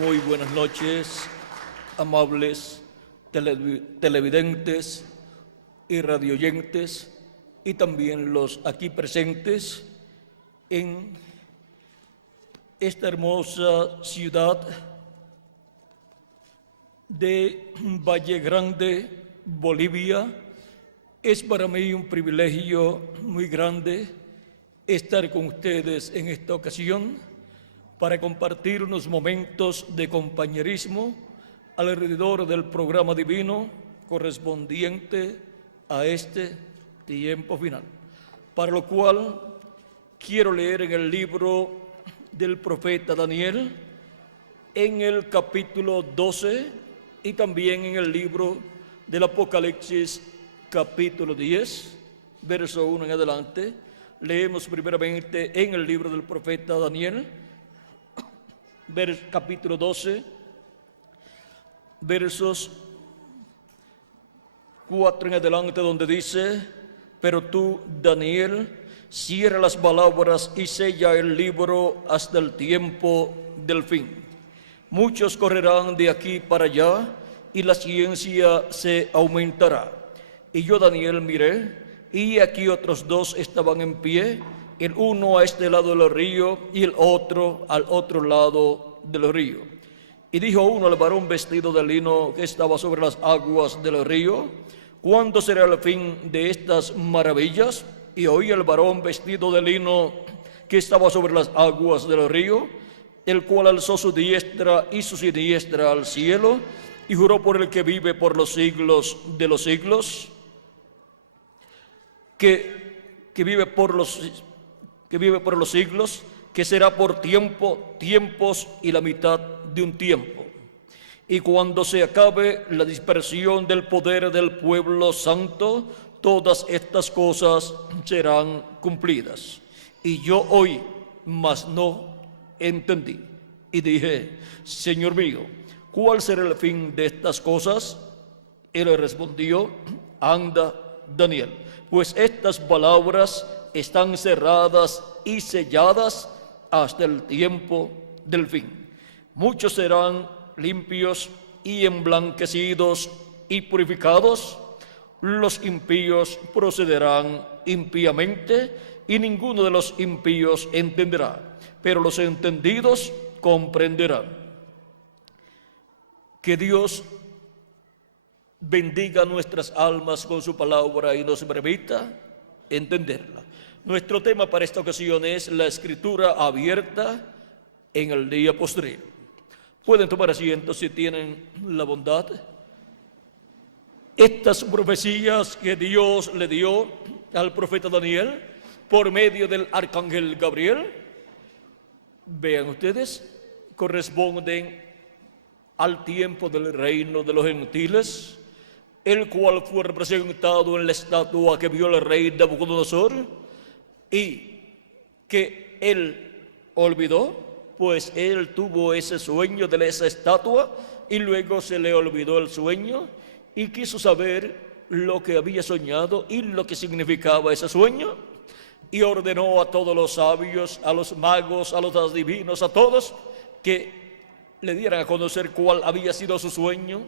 Muy buenas noches, amables televidentes y radioyentes, y también los aquí presentes en esta hermosa ciudad de Valle Grande, Bolivia. Es para mí un privilegio muy grande estar con ustedes en esta ocasión para compartir unos momentos de compañerismo alrededor del programa divino correspondiente a este tiempo final, para lo cual quiero leer en el libro del profeta Daniel, en el capítulo 12, y también en el libro del Apocalipsis, capítulo 10, verso 1 en adelante. Leemos primeramente en el libro del profeta Daniel, capítulo 12, versos 4 en adelante, donde dice: pero tú, Daniel, cierra las palabras y sella el libro hasta el tiempo del fin. Muchos correrán de aquí para allá y la ciencia se aumentará. Y yo, Daniel, miré, y aquí otros dos estaban en pie, el uno a este lado del río y el otro al otro lado del río. Y dijo uno al varón vestido de lino que estaba sobre las aguas del río: ¿cuándo será el fin de estas maravillas? Y oí al varón vestido de lino que estaba sobre las aguas del río, el cual alzó su diestra y su siniestra al cielo, y juró por el que vive por los siglos de los siglos, que vive por los siglos, que será por tiempos y la mitad de un tiempo. Y cuando se acabe la dispersión del poder del pueblo santo, todas estas cosas serán cumplidas. Y yo oí, mas no entendí. Y dije: Señor mío, ¿cuál será el fin de estas cosas? Él le respondió: anda, Daniel, pues estas palabras están cerradas y selladas hasta el tiempo del fin. Muchos serán limpios y emblanquecidos y purificados. Los impíos procederán impíamente, y ninguno de los impíos entenderá, pero los entendidos comprenderán. Que Dios bendiga nuestras almas con su palabra y nos permita entenderla. Nuestro tema para esta ocasión es la escritura abierta en el día postrero. Pueden tomar asiento si tienen la bondad. Estas profecías que Dios le dio al profeta Daniel por medio del arcángel Gabriel, vean ustedes, corresponden al tiempo del reino de los gentiles, el cual fue representado en la estatua que vio el rey Nabucodonosor y que él olvidó, pues él tuvo ese sueño de esa estatua y luego se le olvidó el sueño y quiso saber lo que había soñado y lo que significaba ese sueño, y ordenó a todos los sabios, a los magos, a los adivinos, a todos, que le dieran a conocer cuál había sido su sueño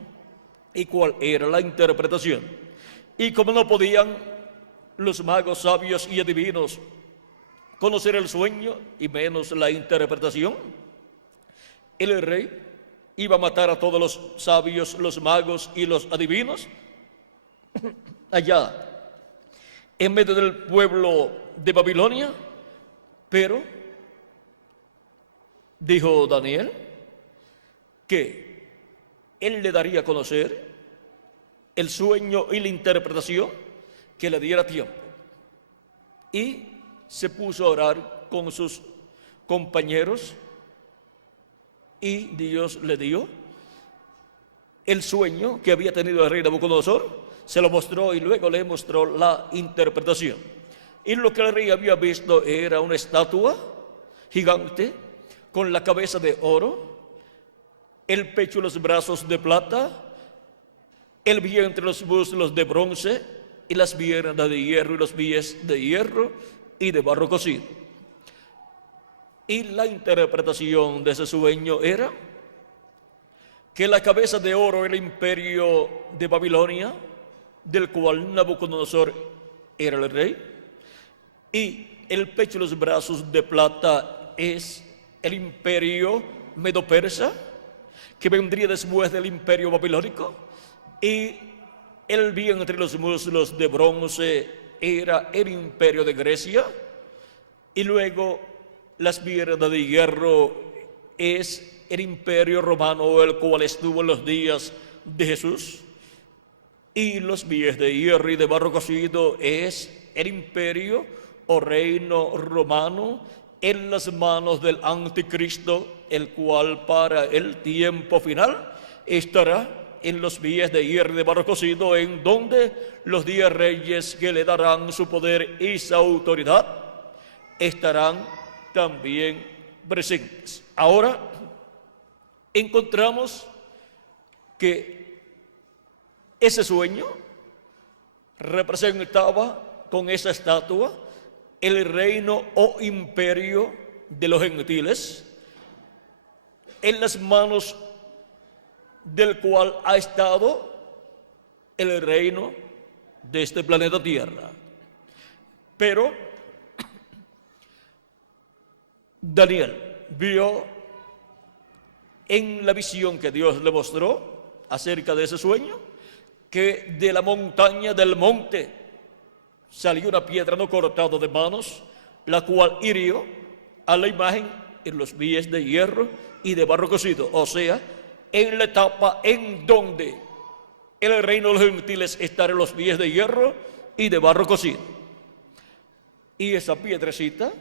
y cuál era la interpretación. Y como no podían los magos, sabios y adivinos conocer el sueño y menos la interpretación, el rey iba a matar a todos los sabios, los magos y los adivinos allá en medio del pueblo de Babilonia. Pero dijo Daniel que él le daría a conocer el sueño y la interpretación que le diera tiempo, y se puso a orar con sus compañeros, y Dios le dio el sueño que había tenido el rey Nabucodonosor, se lo mostró y luego le mostró la interpretación. Y lo que el rey había visto era una estatua gigante con la cabeza de oro, el pecho y los brazos de plata, el vientre y los muslos de bronce, y las piernas de hierro y los pies de hierro y de barro cocido. Y la interpretación de ese sueño era que la cabeza de oro era el imperio de Babilonia, del cual Nabucodonosor era el rey, y el pecho y los brazos de plata es el imperio medo-persa, que vendría después del imperio babilónico, y el vientre y los muslos de bronce era el imperio de Grecia, y luego las piernas de hierro es el imperio romano, el cual estuvo en los días de Jesús, y los pies de hierro y de barro cocido es el imperio o reino romano en las manos del anticristo, el cual para el tiempo final estará en los pies de hierro y de barro cocido, en donde los 10 reyes que le darán su poder y su autoridad estarán también presentes. Ahora encontramos que ese sueño representaba con esa estatua el reino o imperio de los gentiles, en las manos del cual ha estado el reino de este planeta Tierra. Pero Daniel vio en la visión que Dios le mostró acerca de ese sueño que de la montaña del monte salió una piedra no cortada de manos, la cual hirió a la imagen en los pies de hierro y de barro cocido, o sea, en la etapa en donde el reino de los gentiles estará en los pies de hierro y de barro cocido. Y esa piedrecita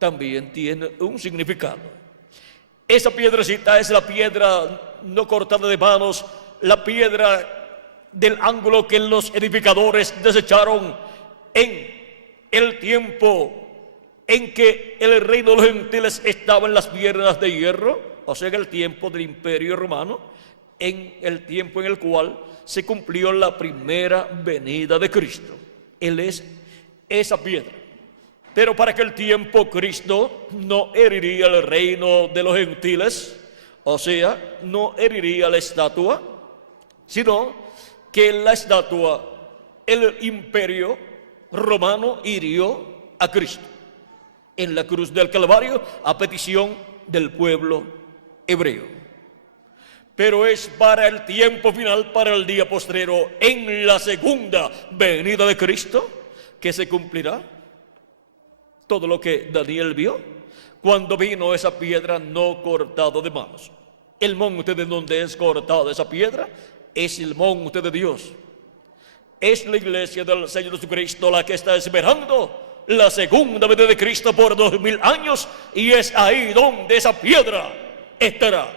también tiene un significado. Esa piedrecita es la piedra no cortada de manos, la piedra del ángulo que los edificadores desecharon en el tiempo en que el reino de los gentiles estaba en las piernas de hierro, o sea, en el tiempo del imperio romano, en el tiempo en el cual se cumplió la primera venida de Cristo. Él es esa piedra. Pero para aquel tiempo Cristo no heriría el reino de los gentiles, o sea, no heriría la estatua, sino que la estatua, el imperio romano hirió a Cristo en la cruz del Calvario a petición del pueblo hebreo. Pero es para el tiempo final, para el día postrero, en la segunda venida de Cristo, que se cumplirá todo lo que Daniel vio cuando vino esa piedra no cortada de manos. El monte de donde es cortada esa piedra es el monte de Dios. Es la iglesia del Señor Jesucristo la que está esperando la segunda venida de Cristo por 2000 años, y es ahí donde esa piedra estará.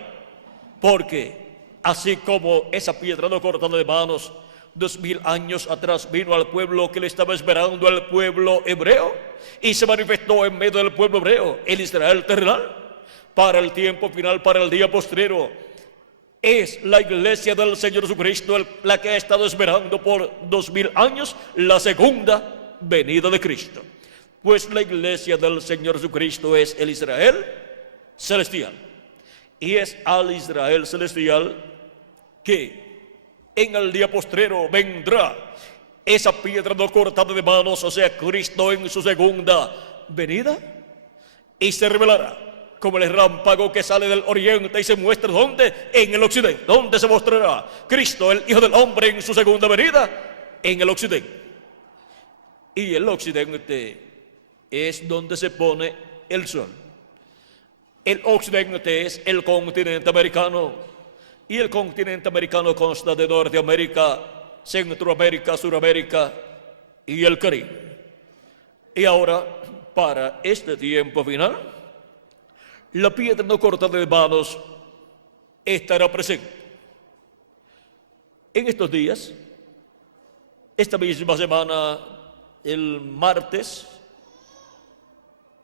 Porque así como esa piedra no cortada de manos 2000 años atrás vino al pueblo que le estaba esperando, al pueblo hebreo, y se manifestó en medio del pueblo hebreo, el Israel terrenal, para el tiempo final, para el día postrero, es la iglesia del Señor Jesucristo la que ha estado esperando por 2000 años la segunda venida de Cristo. Pues la iglesia del Señor Jesucristo es el Israel celestial, y es al Israel celestial que en el día postrero vendrá esa piedra no cortada de manos, o sea, Cristo en su segunda venida, y se revelará como el relámpago que sale del oriente y se muestra ¿dónde? En el occidente. ¿Dónde se mostrará Cristo, el Hijo del Hombre, en su segunda venida? En el occidente. Y el occidente es donde se pone el sol. El occidente es el continente americano, y el continente americano consta de Norteamérica, Centroamérica, Suramérica y el Caribe. Y ahora, para este tiempo final, la piedra no cortada de manos estará presente. En estos días, esta misma semana, el martes,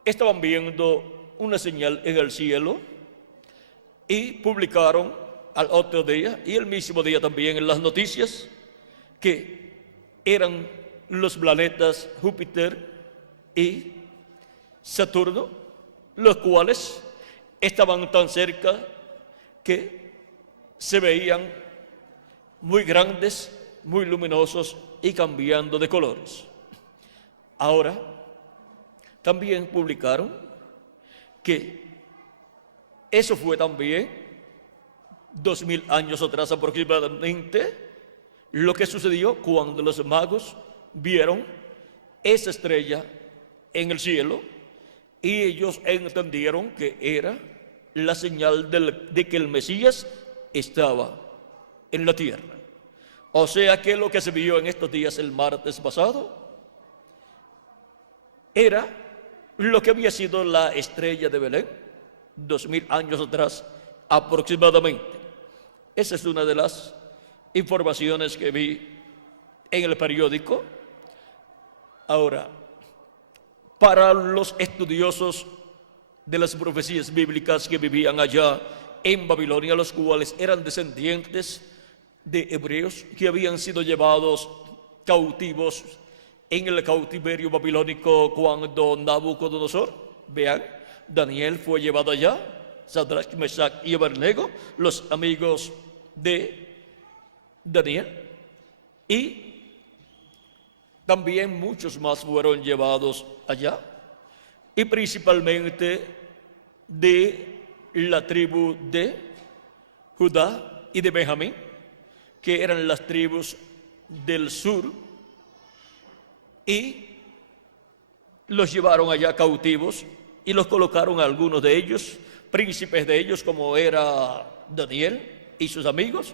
estaban viendo una señal en el cielo y publicaron al otro día y el mismo día también en las noticias que eran los planetas Júpiter y Saturno los cuales estaban tan cerca que se veían muy grandes, muy luminosos y cambiando de colores. Ahora, también publicaron que eso fue también 2000 años atrás aproximadamente lo que sucedió cuando los magos vieron esa estrella en el cielo y ellos entendieron que era la señal de que el Mesías estaba en la tierra. O sea que lo que se vio en estos días, el martes pasado, era lo que había sido la estrella de Belén 2000 años atrás aproximadamente. Esa es una de las informaciones que vi en el periódico. Ahora, para los estudiosos de las profecías bíblicas que vivían allá en Babilonia, los cuales eran descendientes de hebreos que habían sido llevados cautivos en el cautiverio babilónico cuando Nabucodonosor, vean, Daniel fue llevado allá, Sadrach, Mesach y Abednego, los amigos de Daniel, y también muchos más fueron llevados allá, y principalmente de la tribu de Judá y de Benjamín, que eran las tribus del sur, y los llevaron allá cautivos y los colocaron a algunos de ellos, príncipes de ellos, como era Daniel y sus amigos.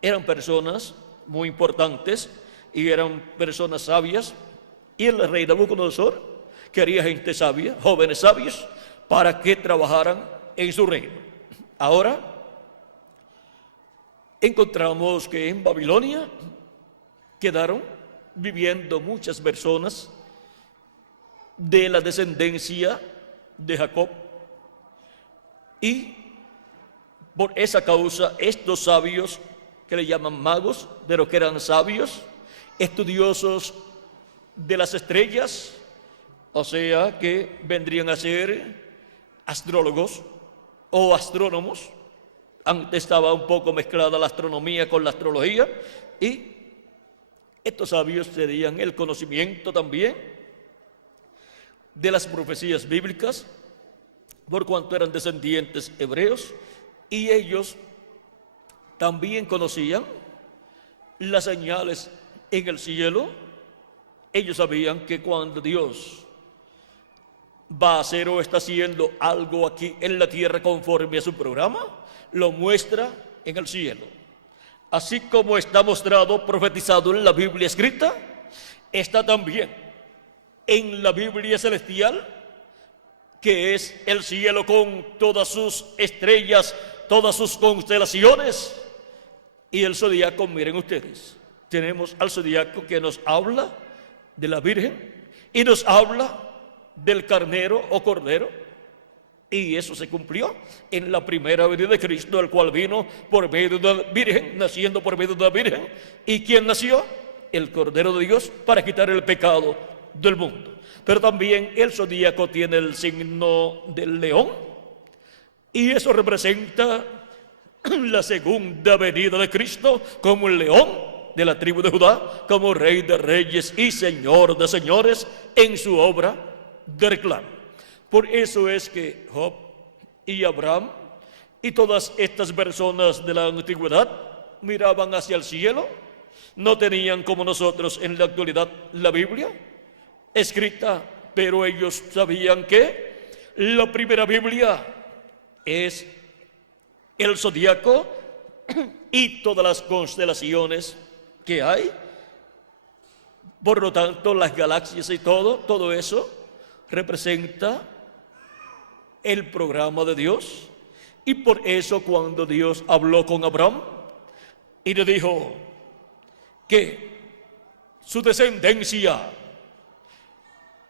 Eran personas muy importantes y eran personas sabias, y el rey Nabucodonosor quería gente sabia, jóvenes sabios, para que trabajaran en su reino. Ahora encontramos que en Babilonia quedaron viviendo muchas personas de la descendencia de Jacob, y por esa causa estos sabios, que le llaman magos, pero que eran sabios, estudiosos de las estrellas, o sea que vendrían a ser astrólogos o astrónomos. Antes estaba un poco mezclada la astronomía con la astrología, y estos sabios tenían el conocimiento también de las profecías bíblicas, por cuanto eran descendientes hebreos, y ellos también conocían las señales en el cielo. Ellos sabían que cuando Dios va a hacer o está haciendo algo aquí en la tierra conforme a su programa, lo muestra en el cielo. Así como está mostrado, profetizado en la Biblia escrita, está también en la Biblia celestial, que es el cielo con todas sus estrellas, todas sus constelaciones, y el zodiaco. Miren ustedes, tenemos al zodiaco que nos habla de la Virgen y nos habla del carnero o cordero, y eso se cumplió en la primera venida de Cristo, el cual vino por medio de la Virgen, naciendo por medio de la Virgen. ¿Y quién nació? El Cordero de Dios, para quitar el pecado del mundo. Pero también el zodíaco tiene el signo del león, y eso representa la segunda venida de Cristo como el león de la tribu de Judá, como Rey de reyes y Señor de señores en su obra de reclamo. Por eso es que Job y Abraham y todas estas personas de la antigüedad miraban hacia el cielo. No tenían como nosotros en la actualidad la Biblia escrita, pero ellos sabían que la primera Biblia es el zodiaco y todas las constelaciones que hay. Por lo tanto, las galaxias y todo eso representa el programa de Dios. Y por eso cuando Dios habló con Abraham y le dijo que su descendencia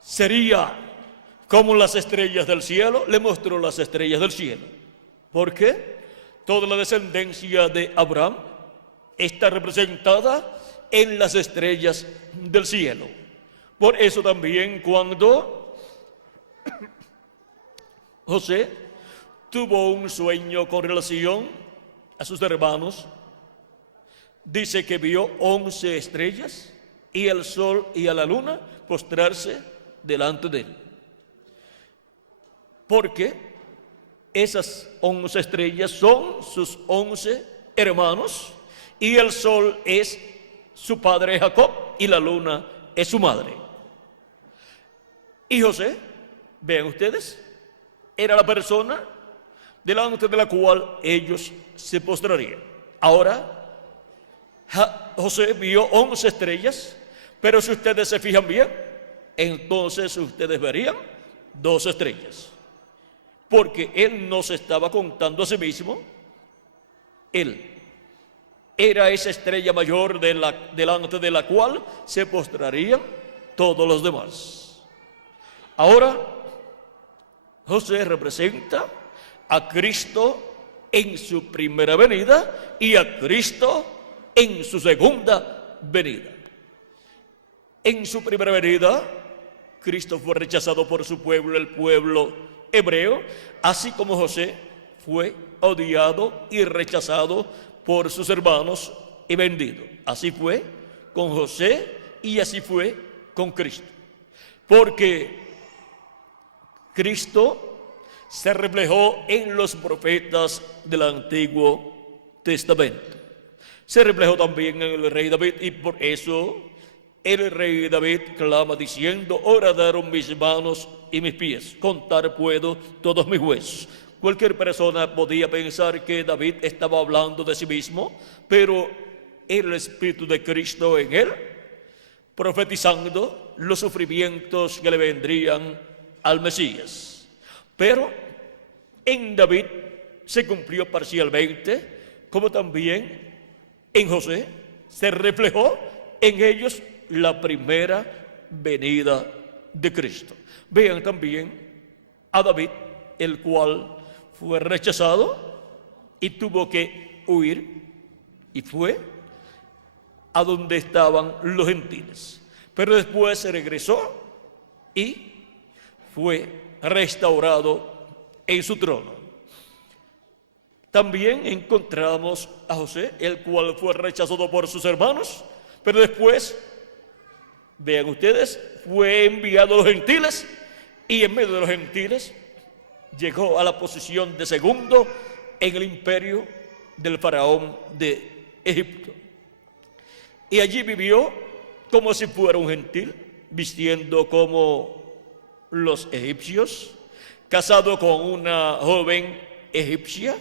sería como las estrellas del cielo, le mostró las estrellas del cielo. ¿Por qué? Toda la descendencia de Abraham está representada en las estrellas del cielo. Por eso también cuando José tuvo un sueño con relación a sus hermanos. Dice que vio 11 estrellas y el sol y a la luna postrarse delante de él. Porque esas 11 estrellas son sus 11 hermanos y el sol es su padre Jacob y la luna es su madre. Y José, vean ustedes, era la persona delante de la cual ellos se postrarían. Ahora, José vio 11 estrellas, pero si ustedes se fijan bien, entonces ustedes verían 2 estrellas. Porque él no se estaba contando a sí mismo, él era esa estrella mayor delante de la cual se postrarían todos los demás. Ahora, José representa a Cristo en su primera venida y a Cristo en su segunda venida. En su primera venida, Cristo fue rechazado por su pueblo, el pueblo hebreo, así como José fue odiado y rechazado por sus hermanos y vendido. Así fue con José y así fue con Cristo. Porque Cristo se reflejó en los profetas del Antiguo Testamento. Se reflejó también en el rey David y por eso el rey David clama diciendo: horadaron mis manos y mis pies, contar puedo todos mis huesos. Cualquier persona podía pensar que David estaba hablando de sí mismo, pero el Espíritu de Cristo en él, profetizando los sufrimientos que le vendrían al Mesías. Pero en David se cumplió parcialmente, como también en José se reflejó en ellos la primera venida de Cristo. Vean también a David, el cual fue rechazado y tuvo que huir y fue a donde estaban los gentiles. Pero después se regresó y fue restaurado en su trono. También encontramos a José, el cual fue rechazado por sus hermanos, pero después, vean ustedes, fue enviado a los gentiles y en medio de los gentiles llegó a la posición de segundo en el imperio del faraón de Egipto. Y allí vivió como si fuera un gentil, vistiendo como los egipcios, casado con una joven egipcia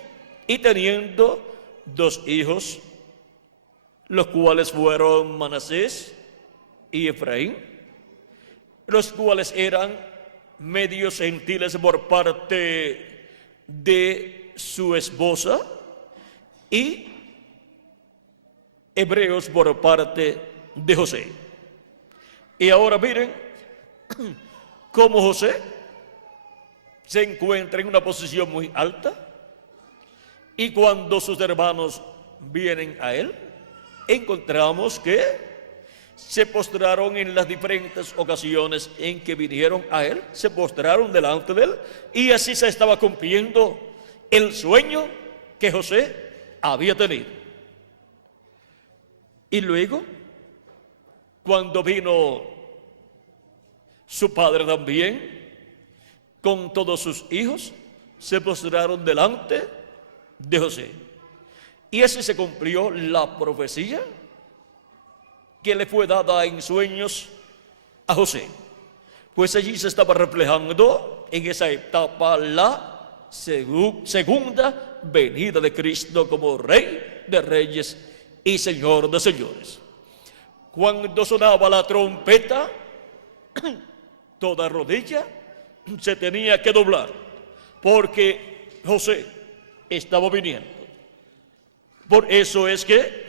y teniendo 2 hijos, los cuales fueron Manasés y Efraín, los cuales eran medios gentiles por parte de su esposa y hebreos por parte de José. Y ahora miren cómo José se encuentra en una posición muy alta y cuando sus hermanos vienen a él, encontramos que se postraron en las diferentes ocasiones en que vinieron a él, se postraron delante de él y así se estaba cumpliendo el sueño que José había tenido. Y luego, cuando vino su padre también, con todos sus hijos, se postraron delante de José. Y así se cumplió la profecía que le fue dada en sueños a José. Pues allí se estaba reflejando en esa etapa la segunda venida de Cristo como Rey de Reyes y Señor de Señores. Cuando sonaba la trompeta, toda rodilla se tenía que doblar, porque José estaba viniendo. Por eso es que,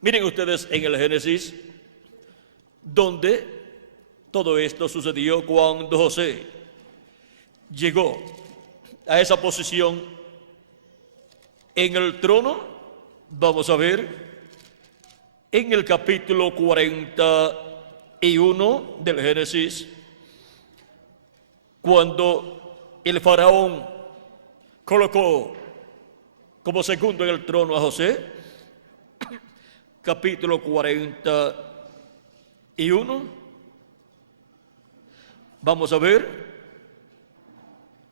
miren ustedes en el Génesis, donde todo esto sucedió cuando José llegó a esa posición en el trono. Vamos a ver en el capítulo 41 del Génesis, cuando el faraón colocó como segundo en el trono a José, capítulo 41. Vamos a ver,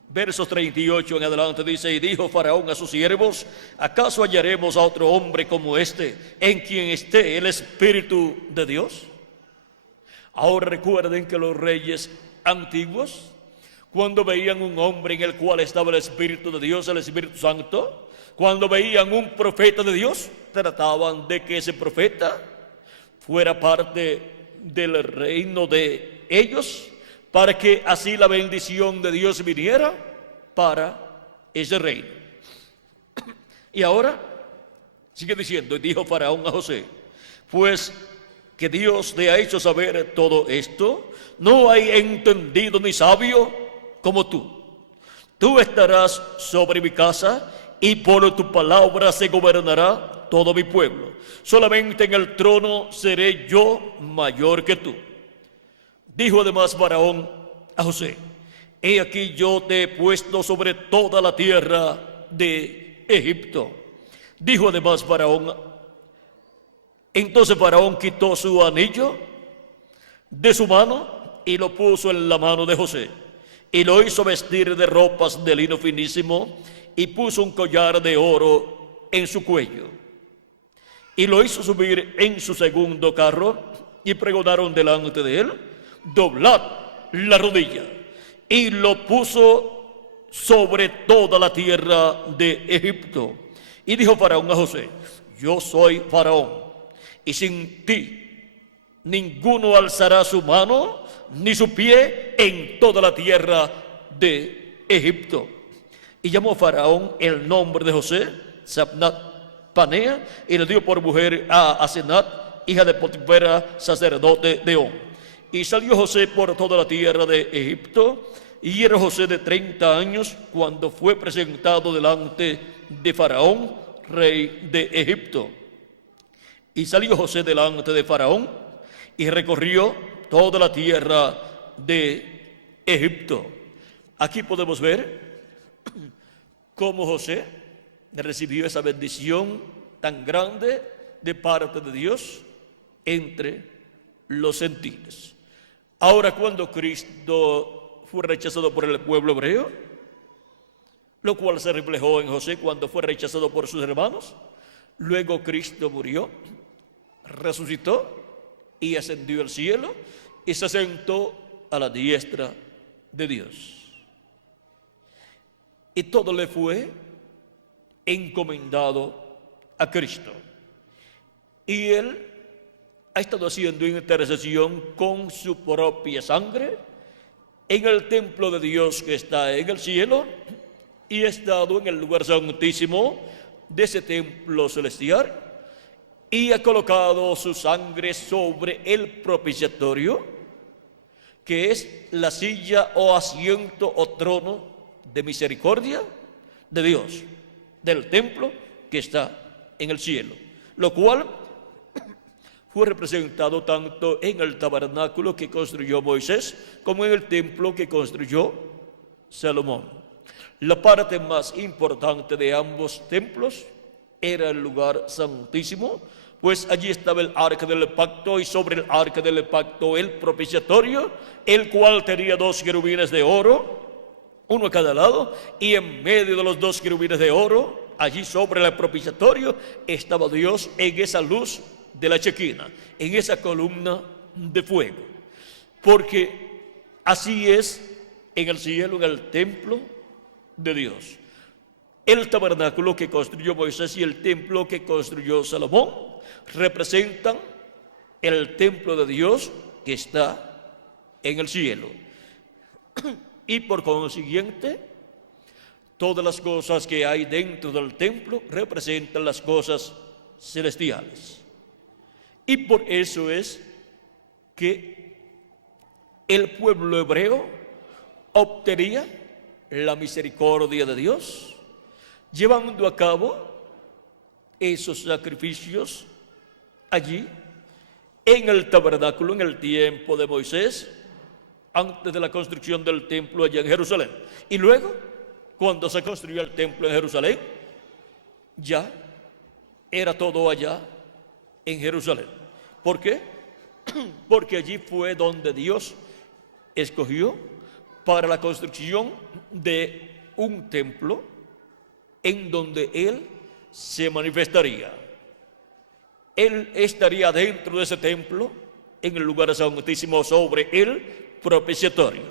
versos 38 en adelante, dice: y dijo Faraón a sus siervos: ¿acaso hallaremos a otro hombre como este, en quien esté el Espíritu de Dios? Ahora recuerden que los reyes antiguos, cuando veían un hombre en el cual estaba el Espíritu de Dios, el Espíritu Santo, cuando veían un profeta de Dios, trataban de que ese profeta fuera parte del reino de ellos, para que así la bendición de Dios viniera para ese reino. Y ahora sigue diciendo: y dijo Faraón a José: pues que Dios te ha hecho saber todo esto, no hay entendido ni sabio como tú. Tú estarás sobre mi casa, y por tu palabra se gobernará todo mi pueblo. Solamente en el trono seré yo mayor que tú. Dijo además Faraón a José: he aquí yo te he puesto sobre toda la tierra de Egipto. Dijo además Faraón. Entonces Faraón quitó su anillo de su mano y lo puso en la mano de José, y lo hizo vestir de ropas de lino finísimo, y puso un collar de oro en su cuello, y lo hizo subir en su segundo carro, y pregonaron delante de él: doblad la rodilla. Y lo puso sobre toda la tierra de Egipto. Y dijo Faraón a José: yo soy Faraón, y sin ti ninguno alzará su mano ni su pie en toda la tierra de Egipto. Y llamó Faraón el nombre de José Sabnat Panea, y le dio por mujer a Asenat, hija de Potifera, sacerdote de On. Y salió José por toda la tierra de Egipto, y era José de 30 años cuando fue presentado delante de Faraón, rey de Egipto. Y salió José delante de Faraón, y recorrió toda la tierra de Egipto. Aquí podemos ver cómo José recibió esa bendición tan grande de parte de Dios entre los gentiles. Ahora, cuando Cristo fue rechazado por el pueblo hebreo, lo cual se reflejó en José cuando fue rechazado por sus hermanos, luego Cristo murió, resucitó y ascendió al cielo y se sentó a la diestra de Dios. Y todo le fue encomendado a Cristo. Y Él ha estado haciendo intercesión con su propia sangre en el templo de Dios que está en el cielo, y ha estado en el lugar santísimo de ese templo celestial, y ha colocado su sangre sobre el propiciatorio, que es la silla o asiento o trono de misericordia de Dios, del templo que está en el cielo, lo cual fue representado tanto en el tabernáculo que construyó Moisés como en el templo que construyó Salomón. La parte más importante de ambos templos era el lugar santísimo, pues allí estaba el arca del pacto, y sobre el arca del pacto el propiciatorio, el cual tenía 2 querubines de oro, uno a cada lado, y en medio de los 2 querubines de oro, allí sobre el propiciatorio, estaba Dios en esa luz de la chequina, en esa columna de fuego. Porque así es en el cielo, en el templo de Dios. El tabernáculo que construyó Moisés y el templo que construyó Salomón representan el templo de Dios que está en el cielo. Y por consiguiente, todas las cosas que hay dentro del templo representan las cosas celestiales. Y por eso es que el pueblo hebreo obtenía la misericordia de Dios, llevando a cabo esos sacrificios allí en el tabernáculo en el tiempo de Moisés, antes de la construcción del templo allá en Jerusalén. Y luego, cuando se construyó el templo en Jerusalén, ya era todo allá en Jerusalén. ¿Por qué? Porque allí fue donde Dios escogió para la construcción de un templo en donde Él se manifestaría. Él estaría dentro de ese templo, en el lugar santísimo, sobre el propiciatorio.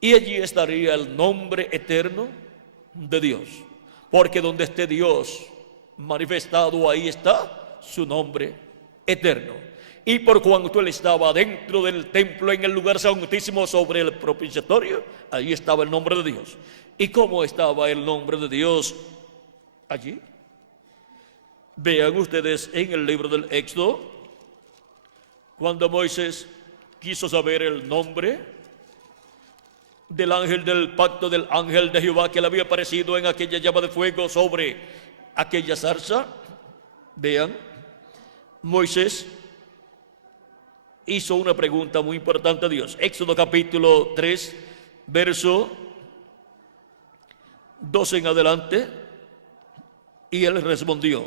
Y allí estaría el nombre eterno de Dios. Porque donde esté Dios manifestado, ahí está su nombre eterno. Y por cuanto Él estaba dentro del templo, en el lugar santísimo, sobre el propiciatorio, ahí estaba el nombre de Dios. ¿Y cómo estaba el nombre de Dios allí? Vean ustedes en el libro del Éxodo, cuando Moisés quiso saber el nombre del ángel del pacto, del ángel de Jehová que le había aparecido en aquella llama de fuego sobre aquella zarza. Vean, Moisés hizo una pregunta muy importante a Dios. Éxodo capítulo 3, verso 12 en adelante. Y él respondió: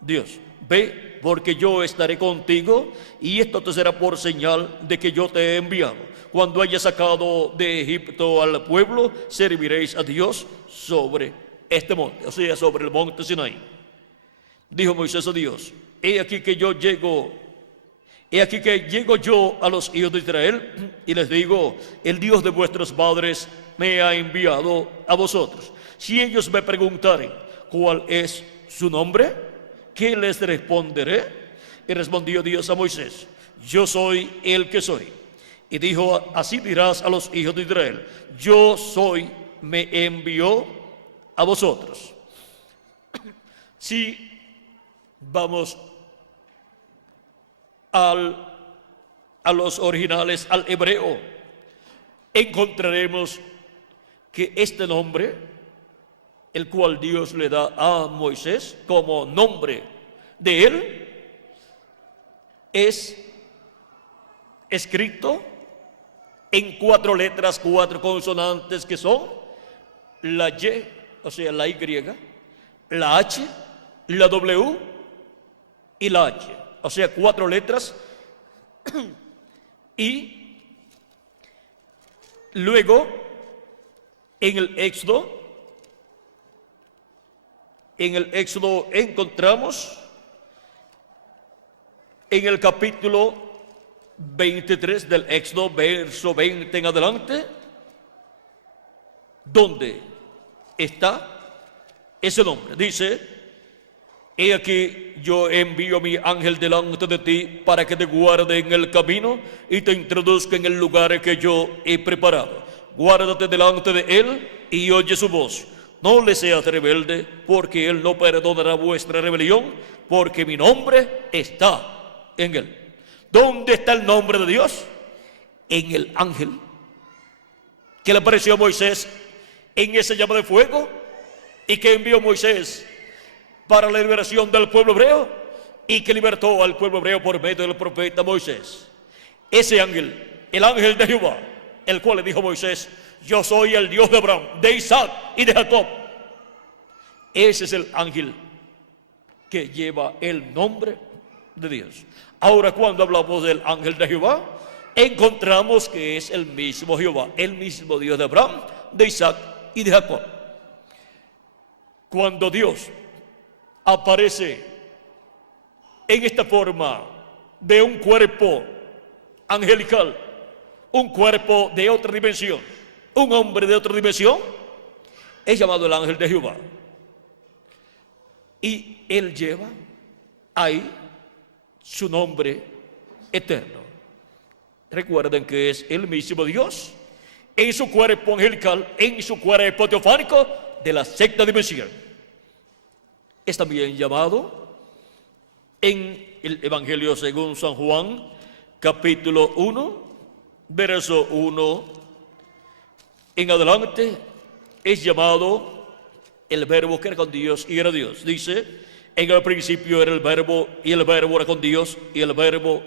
Dios, ve, porque yo estaré contigo, y esto te será por señal de que yo te he enviado. Cuando hayas sacado de Egipto al pueblo, serviréis a Dios sobre este monte, o sea, sobre el monte Sinaí. Dijo Moisés a Dios: he aquí que llego yo a los hijos de Israel y les digo: el Dios de vuestros padres me ha enviado a vosotros. Si ellos me preguntaren cuál es su nombre, ¿qué les responderé? Y respondió Dios a Moisés: yo soy el que soy. Y dijo: así dirás a los hijos de Israel: yo soy, me envió a vosotros. Si vamos a los originales, al hebreo, encontraremos que este nombre, el cual Dios le da a Moisés como nombre de él, es escrito en 4 letras, 4 consonantes, que son la Y, o sea, la Y, la H, la W y la H, o sea, 4 letras. Y luego en el Éxodo encontramos en el capítulo 23 del Éxodo, verso 20 en adelante, donde está ese nombre. Dice: he aquí yo envío mi ángel delante de ti para que te guarde en el camino y te introduzca en el lugar que yo he preparado. Guárdate delante de él y oye su voz. No le seas rebelde, porque él no perdonará vuestra rebelión, porque mi nombre está en él. ¿Dónde está el nombre de Dios? En el ángel que le apareció a Moisés en esa llama de fuego y que envió Moisés para la liberación del pueblo hebreo y que libertó al pueblo hebreo por medio del profeta Moisés. Ese ángel, el ángel de Jehová, el cual le dijo a Moisés: yo soy el Dios de Abraham, de Isaac y de Jacob. Ese es el ángel que lleva el nombre de Dios. Ahora, cuando hablamos del ángel de Jehová, encontramos que es el mismo Jehová, el mismo Dios de Abraham, de Isaac y de Jacob. Cuando Dios aparece en esta forma de un cuerpo angelical, un cuerpo de otra dimensión, un hombre de otra dimensión, es llamado el ángel de Jehová. Y él lleva ahí su nombre eterno. Recuerden que es el mismo Dios en su cuerpo angelical, en su cuerpo teofánico de la sexta dimensión. Es también llamado en el Evangelio según San Juan, capítulo 1, verso 1 en adelante, es llamado el verbo que era con Dios y era Dios. Dice: en el principio era el verbo, y el verbo era con Dios, y el verbo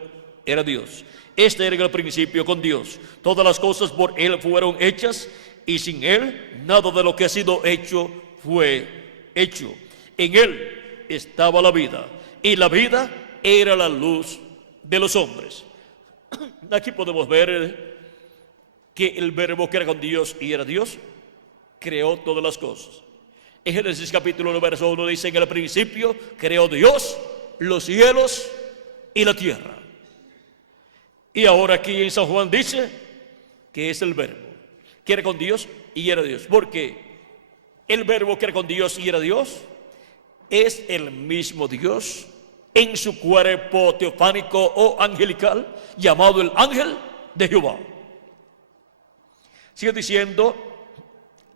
era Dios. Este era el principio con Dios. Todas las cosas por Él fueron hechas, y sin Él nada de lo que ha sido hecho fue hecho. En Él estaba la vida, y la vida era la luz de los hombres. Aquí podemos ver que el verbo que era con Dios y era Dios, creó todas las cosas. En Génesis capítulo 1, verso 1 dice: en el principio creó Dios los cielos y la tierra. Y ahora aquí en San Juan dice que es el verbo que era con Dios y era Dios. Porque el verbo que era con Dios y era Dios es el mismo Dios en su cuerpo teofánico o angelical, llamado el ángel de Jehová. Sigue diciendo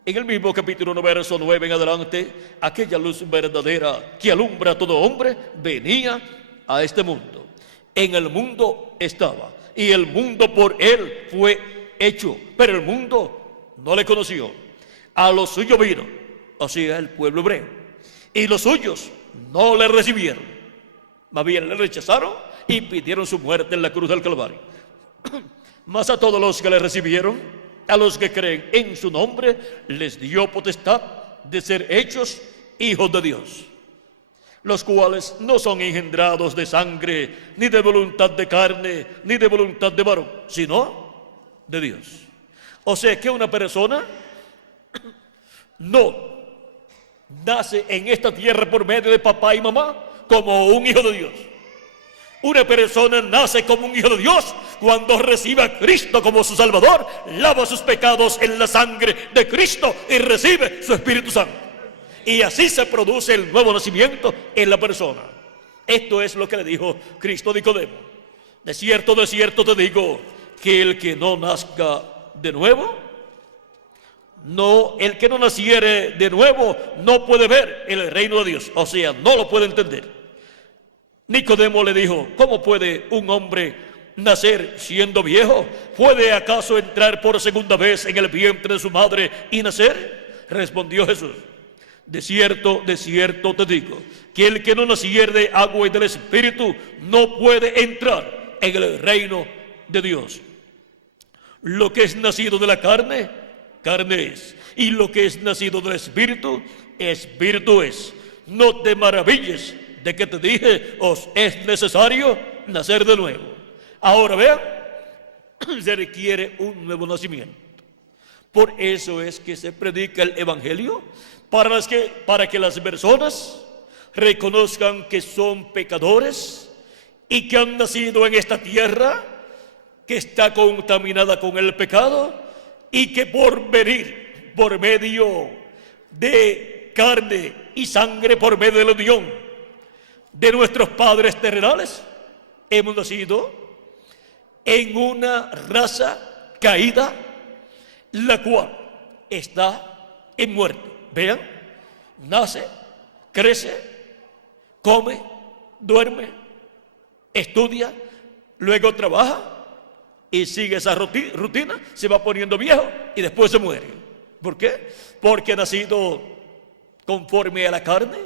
en el mismo capítulo 1, verso 9 en adelante: aquella luz verdadera que alumbra a todo hombre venía a este mundo. En el mundo estaba, y el mundo por él fue hecho, pero el mundo no le conoció. A los suyos vino, o sea, el pueblo hebreo, y los suyos no le recibieron. Más bien le rechazaron y pidieron su muerte en la cruz del Calvario. Mas a todos los que le recibieron, a los que creen en su nombre, les dio potestad de ser hechos hijos de Dios, los cuales no son engendrados de sangre, ni de voluntad de carne, ni de voluntad de varón, sino de Dios. O sea que una persona no nace en esta tierra por medio de papá y mamá como un hijo de Dios. Una persona nace como un hijo de Dios cuando recibe a Cristo como su Salvador, lava sus pecados en la sangre de Cristo y recibe su Espíritu Santo. Y así se produce el nuevo nacimiento en la persona. Esto es lo que le dijo Cristo a Nicodemo: de cierto te digo, que el que no nazca de nuevo, el que no naciere de nuevo no puede ver el reino de Dios. O sea, no lo puede entender. Nicodemo le dijo: ¿cómo puede un hombre nacer siendo viejo? ¿Puede acaso entrar por segunda vez en el vientre de su madre y nacer? Respondió Jesús: de cierto te digo, que el que no naciere de agua y del Espíritu no puede entrar en el reino de Dios. Lo que es nacido de la carne, carne es, y lo que es nacido del Espíritu, Espíritu es. No te maravilles de que te dije: os es necesario nacer de nuevo. Ahora vean, se requiere un nuevo nacimiento. Por eso es que se predica el Evangelio, para que las personas reconozcan que son pecadores y que han nacido en esta tierra que está contaminada con el pecado, y que por venir por medio de carne y sangre, por medio de la unión de nuestros padres terrenales, hemos nacido en una raza caída, la cual está en muerte. Vean, nace, crece, come, duerme, estudia, luego trabaja y sigue esa rutina, se va poniendo viejo y después se muere. ¿Por qué? Porque ha nacido conforme a la carne,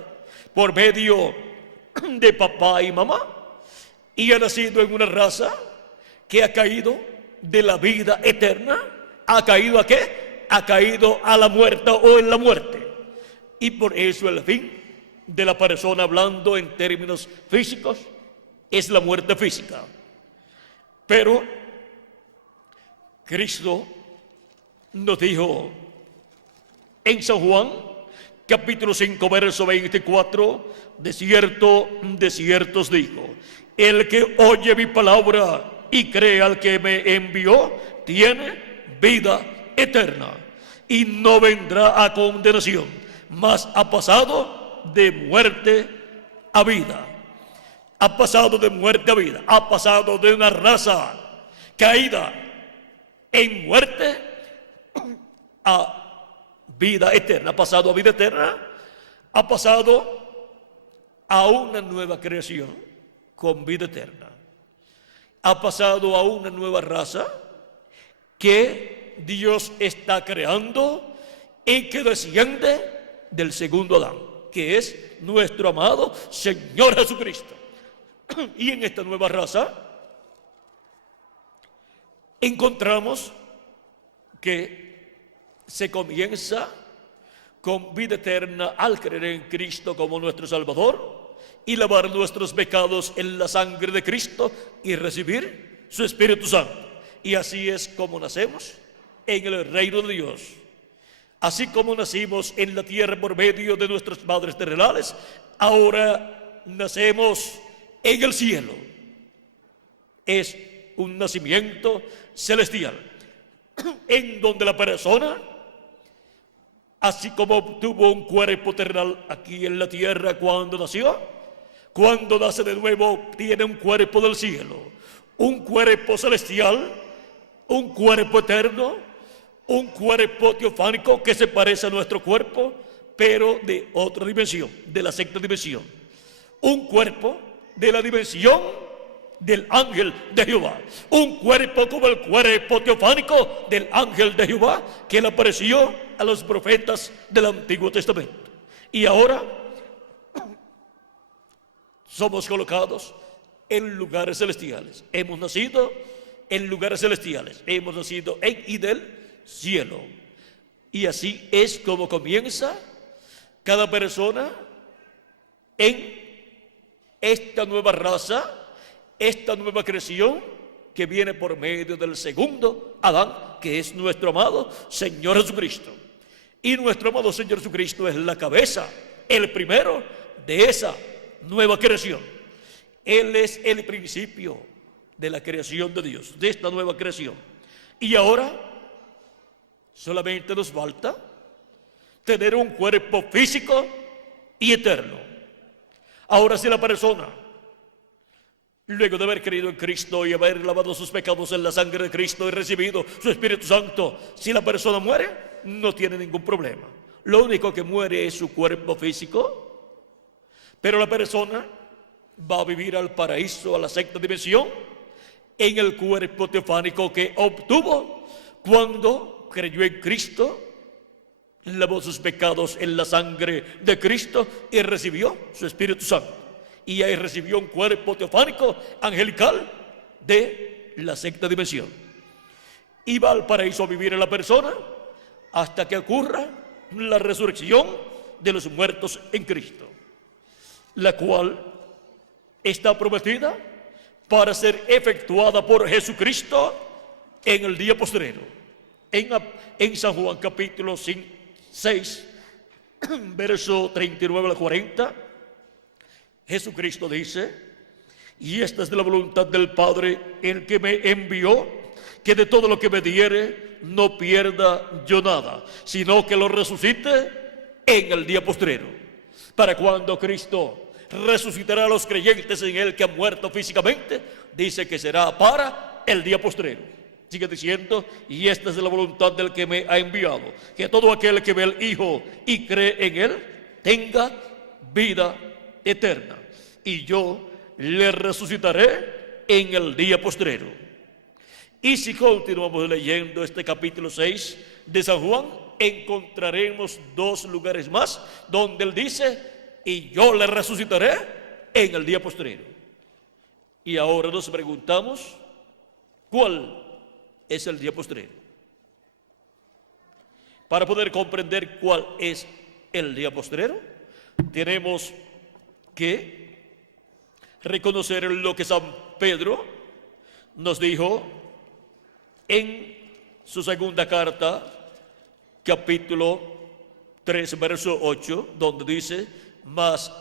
por medio de papá y mamá, y ha nacido en una raza que ha caído de la vida eterna. ¿Ha caído a qué? Ha caído a la muerte o en la muerte. Y por eso el fin de la persona, hablando en términos físicos, es la muerte física. Pero Cristo nos dijo en San Juan capítulo 5 verso 24: de cierto os digo, el que oye mi palabra y cree al que me envió tiene vida eterna, y no vendrá a condenación, mas ha pasado de muerte a vida. Ha pasado de muerte a vida. Ha pasado de una raza caída en muerte a vida eterna. Ha pasado a vida eterna. Ha pasado a una nueva creación con vida eterna. Ha pasado a una nueva raza que Dios está creando y que desciende del segundo Adán, que es nuestro amado Señor Jesucristo. Y en esta nueva raza encontramos que se comienza con vida eterna al creer en Cristo como nuestro Salvador y lavar nuestros pecados en la sangre de Cristo y recibir su Espíritu Santo. Y así es como nacemos en el reino de Dios. Así como nacimos en la tierra por medio de nuestros padres terrenales, ahora nacemos en el cielo. Es un nacimiento celestial, en donde la persona, así como obtuvo un cuerpo terrenal aquí en la tierra cuando nació, cuando nace de nuevo tiene un cuerpo del cielo, un cuerpo celestial, un cuerpo eterno, un cuerpo teofánico que se parece a nuestro cuerpo, pero de otra dimensión, de la sexta dimensión. Un cuerpo de la dimensión del ángel de Jehová. Un cuerpo como el cuerpo teofánico del ángel de Jehová que le apareció a los profetas del Antiguo Testamento. Y ahora somos colocados en lugares celestiales. Hemos nacido en lugares celestiales. Hemos nacido en y del cielo. Y así es como comienza cada persona en esta nueva raza, esta nueva creación que viene por medio del segundo Adán, que es nuestro amado Señor Jesucristo. Y nuestro amado Señor Jesucristo es la cabeza, el primero de esa nueva creación. Él es el principio de la creación de Dios, de esta nueva creación. Y ahora solamente nos falta tener un cuerpo físico y eterno. Ahora, si la persona, luego de haber creído en Cristo y haber lavado sus pecados en la sangre de Cristo y recibido su Espíritu Santo, si la persona muere, no tiene ningún problema. Lo único que muere es su cuerpo físico, pero la persona va a vivir al paraíso, a la sexta dimensión, en el cuerpo teofánico que obtuvo cuando creyó en Cristo, lavó sus pecados en la sangre de Cristo y recibió su Espíritu Santo. Y ahí recibió un cuerpo teofánico angelical de la sexta dimensión. Y va al paraíso a vivir en la persona hasta que ocurra la resurrección de los muertos en Cristo, la cual está prometida para ser efectuada por Jesucristo en el día postrero. En San Juan capítulo 6, verso 39 al 40, Jesucristo dice: y esta es de la voluntad del Padre, el que me envió, que de todo lo que me diere no pierda yo nada, sino que lo resucite en el día postrero. Para cuando Cristo resucitará a los creyentes en él que han muerto físicamente, dice que será para el día postrero. Sigue diciendo: y esta es la voluntad del que me ha enviado, que todo aquel que ve al Hijo y cree en él tenga vida eterna, y yo le resucitaré en el día postrero. Y si continuamos leyendo este capítulo 6 de San Juan, encontraremos dos lugares más donde él dice: y yo le resucitaré en el día postrero. Y ahora nos preguntamos, ¿cuál es el día postrero? Para poder comprender cuál es el día postrero, tenemos que reconocer lo que San Pedro nos dijo en su segunda carta, capítulo 3, verso 8, donde dice: mas,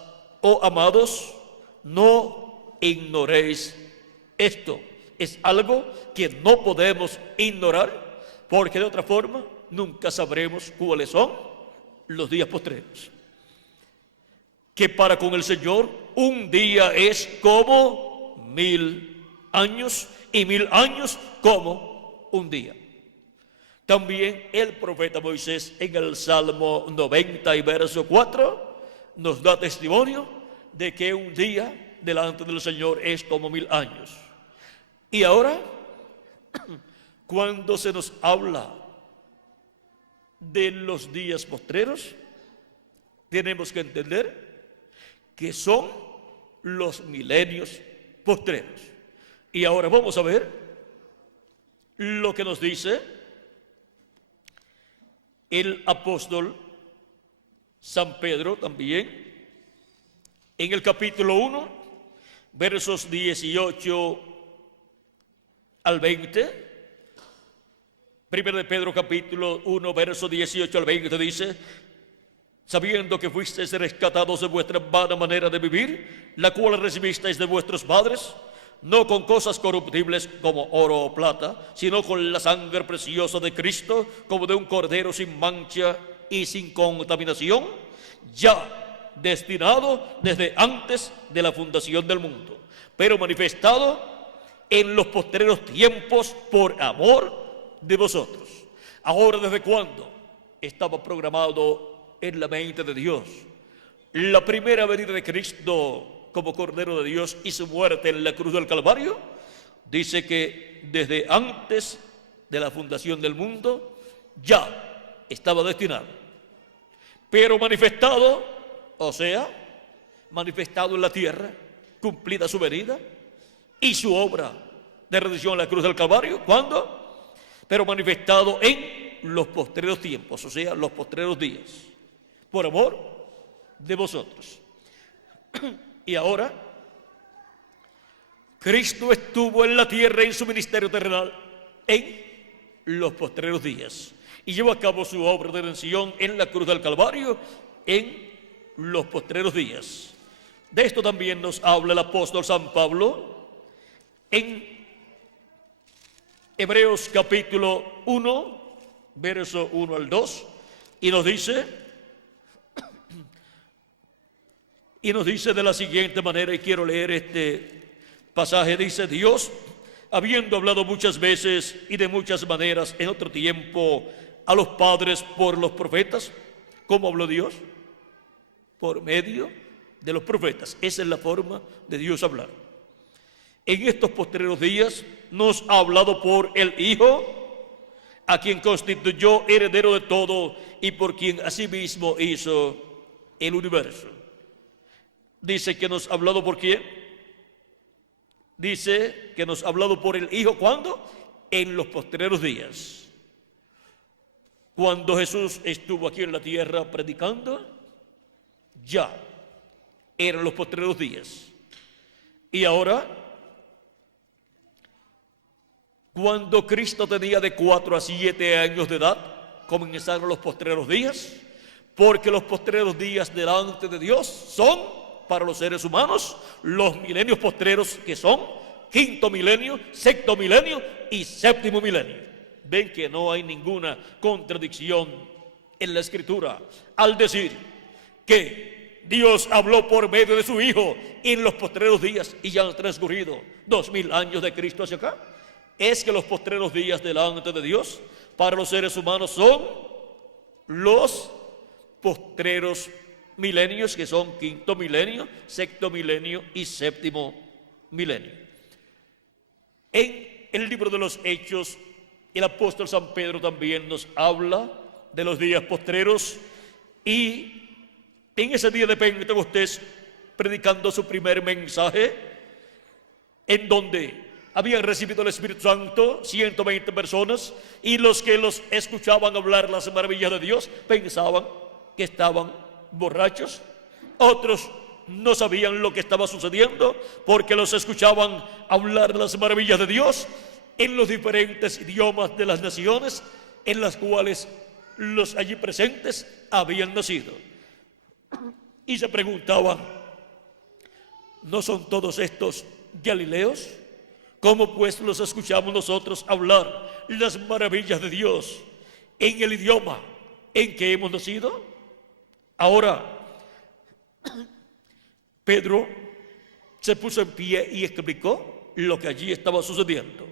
oh amados, no ignoréis esto. Es algo que no podemos ignorar, porque de otra forma nunca sabremos cuáles son los días postreros. Que para con el Señor un día es como 1000 años y 1000 años como un día. También el profeta Moisés en el Salmo 90 y verso 4 nos da testimonio de que un día delante del Señor es como 1000 años. Y ahora, cuando se nos habla de los días postreros, tenemos que entender que son los milenios postreros. Y ahora vamos a ver lo que nos dice el apóstol San Pedro también en el capítulo 1, versos 18 al 20. Primero de Pedro capítulo 1, verso 18 al 20 dice: sabiendo que fuisteis rescatados de vuestra vana manera de vivir, la cual recibisteis de vuestros padres, no con cosas corruptibles como oro o plata, sino con la sangre preciosa de Cristo, como de un cordero sin mancha y sin contaminación, ya destinado desde antes de la fundación del mundo, pero manifestado en los postreros tiempos por amor de vosotros. Ahora, ¿desde cuándo estaba programado en la mente de Dios la primera venida de Cristo como Cordero de Dios y su muerte en la cruz del Calvario? Dice que desde antes de la fundación del mundo ya estaba destinado, pero manifestado, o sea, manifestado en la tierra, cumplida su venida y su obra de redención en la cruz del Calvario. ¿Cuándo? Pero manifestado en los postreros tiempos, o sea, los postreros días, por amor de vosotros. Y ahora, Cristo estuvo en la tierra en su ministerio terrenal en los postreros días y llevó a cabo su obra de redención en la cruz del Calvario en los postreros días. De esto también nos habla el apóstol San Pablo en Hebreos capítulo 1, verso 1 al 2, y nos dice de la siguiente manera, y quiero leer este pasaje. Dice: Dios, habiendo hablado muchas veces y de muchas maneras en otro tiempo a los padres por los profetas. ¿Cómo habló Dios? Por medio de los profetas. Esa es la forma de Dios hablar. En estos postreros días nos ha hablado por el Hijo, a quien constituyó heredero de todo y por quien asimismo hizo el universo. Dice que nos ha hablado por quién. Dice que nos ha hablado por el Hijo. ¿Cuándo? En los postreros días. Cuando Jesús estuvo aquí en la tierra predicando, ya eran los postreros días. Y ahora, cuando Cristo tenía de 4 a 7 años de edad, comenzaron los postreros días, porque los postreros días delante de Dios son, para los seres humanos, los milenios postreros, que son quinto milenio, sexto milenio y séptimo milenio. Ven que no hay ninguna contradicción en la Escritura al decir que Dios habló por medio de su Hijo en los postreros días y ya han transcurrido 2000 años de Cristo hacia acá. Es que los postreros días delante de Dios para los seres humanos son los postreros milenios, que son quinto milenio, sexto milenio y séptimo milenio. En el libro de los Hechos, el apóstol San Pedro también nos habla de los días postreros, y en ese día de Pentecostés, predicando su primer mensaje, en donde habían recibido el Espíritu Santo 120 personas, y los que los escuchaban hablar las maravillas de Dios pensaban que estaban borrachos. Otros no sabían lo que estaba sucediendo porque los escuchaban hablar las maravillas de Dios en los diferentes idiomas de las naciones en las cuales los allí presentes habían nacido. Y se preguntaban: ¿no son todos estos galileos? ¿Cómo pues los escuchamos nosotros hablar las maravillas de Dios en el idioma en que hemos nacido? Ahora, Pedro se puso en pie y explicó lo que allí estaba sucediendo.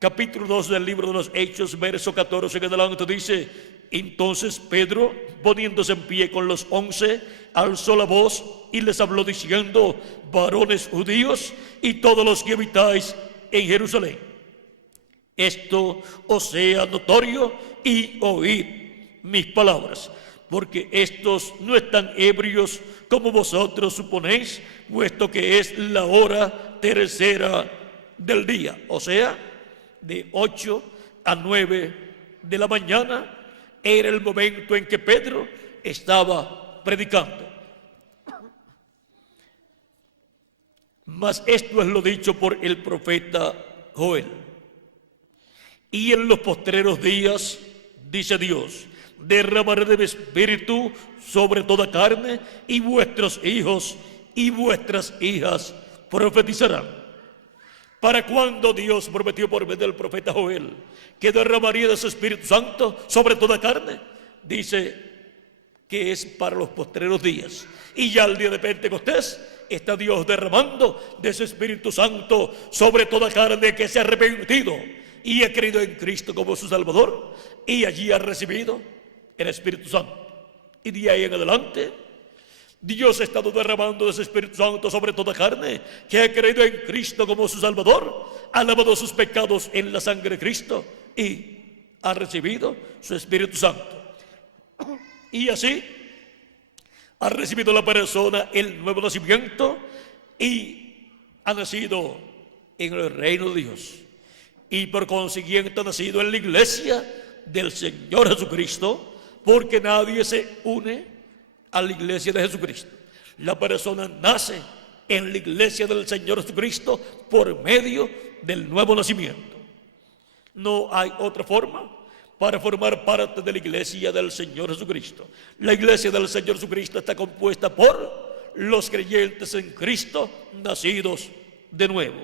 Capítulo 2 del libro de los Hechos, verso 14 en adelante dice: entonces Pedro, poniéndose en pie con los 11, alzó la voz y les habló diciendo: varones judíos y todos los que habitáis en Jerusalén, esto os sea notorio y oíd mis palabras, porque estos no están ebrios como vosotros suponéis, puesto que es la hora tercera del día, o sea, de 8 a 9 de la mañana. Era el momento en que Pedro estaba predicando. Mas esto es lo dicho por el profeta Joel. Y en los postreros días, dice Dios, derramaré de mi espíritu sobre toda carne, y vuestros hijos y vuestras hijas profetizarán. ¿Para cuándo Dios prometió por medio del profeta Joel que derramaría de su Espíritu Santo sobre toda carne? Dice que es para los postreros días. Y ya el día de Pentecostés está Dios derramando de su Espíritu Santo sobre toda carne que se ha arrepentido y ha creído en Cristo como su Salvador, y allí ha recibido el Espíritu Santo. Y de ahí en adelante, Dios ha estado derramando de su Espíritu Santo sobre toda carne que ha creído en Cristo como su Salvador, ha lavado sus pecados en la sangre de Cristo y ha recibido su Espíritu Santo. Y así ha recibido la persona el nuevo nacimiento y ha nacido en el reino de Dios. Y por consiguiente ha nacido en la iglesia del Señor Jesucristo, porque nadie se une a la iglesia de Jesucristo. La persona nace en la iglesia del Señor Jesucristo por medio del nuevo nacimiento. No hay otra forma para formar parte de la iglesia del Señor Jesucristo. La iglesia del Señor Jesucristo está compuesta por los creyentes en Cristo, nacidos de nuevo.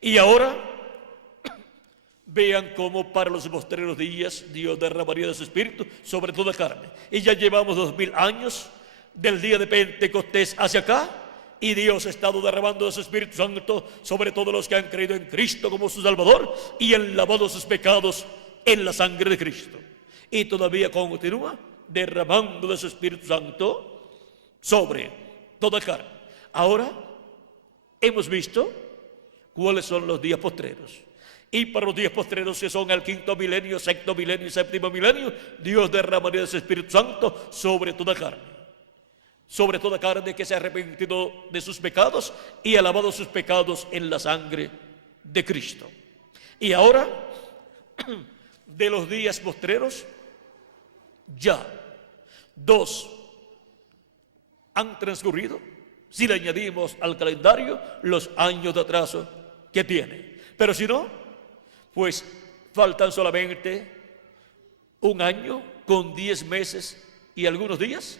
Y ahora vean cómo para los postreros días Dios derramaría de su Espíritu sobre toda carne. Y ya llevamos 2000 años del día de Pentecostés hacia acá, y Dios ha estado derramando de su Espíritu Santo sobre todos los que han creído en Cristo como su Salvador y han lavado sus pecados en la sangre de Cristo. Y todavía continúa derramando de su Espíritu Santo sobre toda carne. Ahora hemos visto cuáles son los días postreros. Y para los días postreros, que son el quinto milenio, sexto milenio y séptimo milenio, Dios derramaría de su Espíritu Santo sobre toda carne. Sobre toda carne que se ha arrepentido de sus pecados y ha lavado sus pecados en la sangre de Cristo. Y ahora, de los días postreros, ya 2 han transcurrido, si le añadimos al calendario los años de atraso que tiene. Pero si no, pues faltan solamente 1 año con 10 meses y algunos días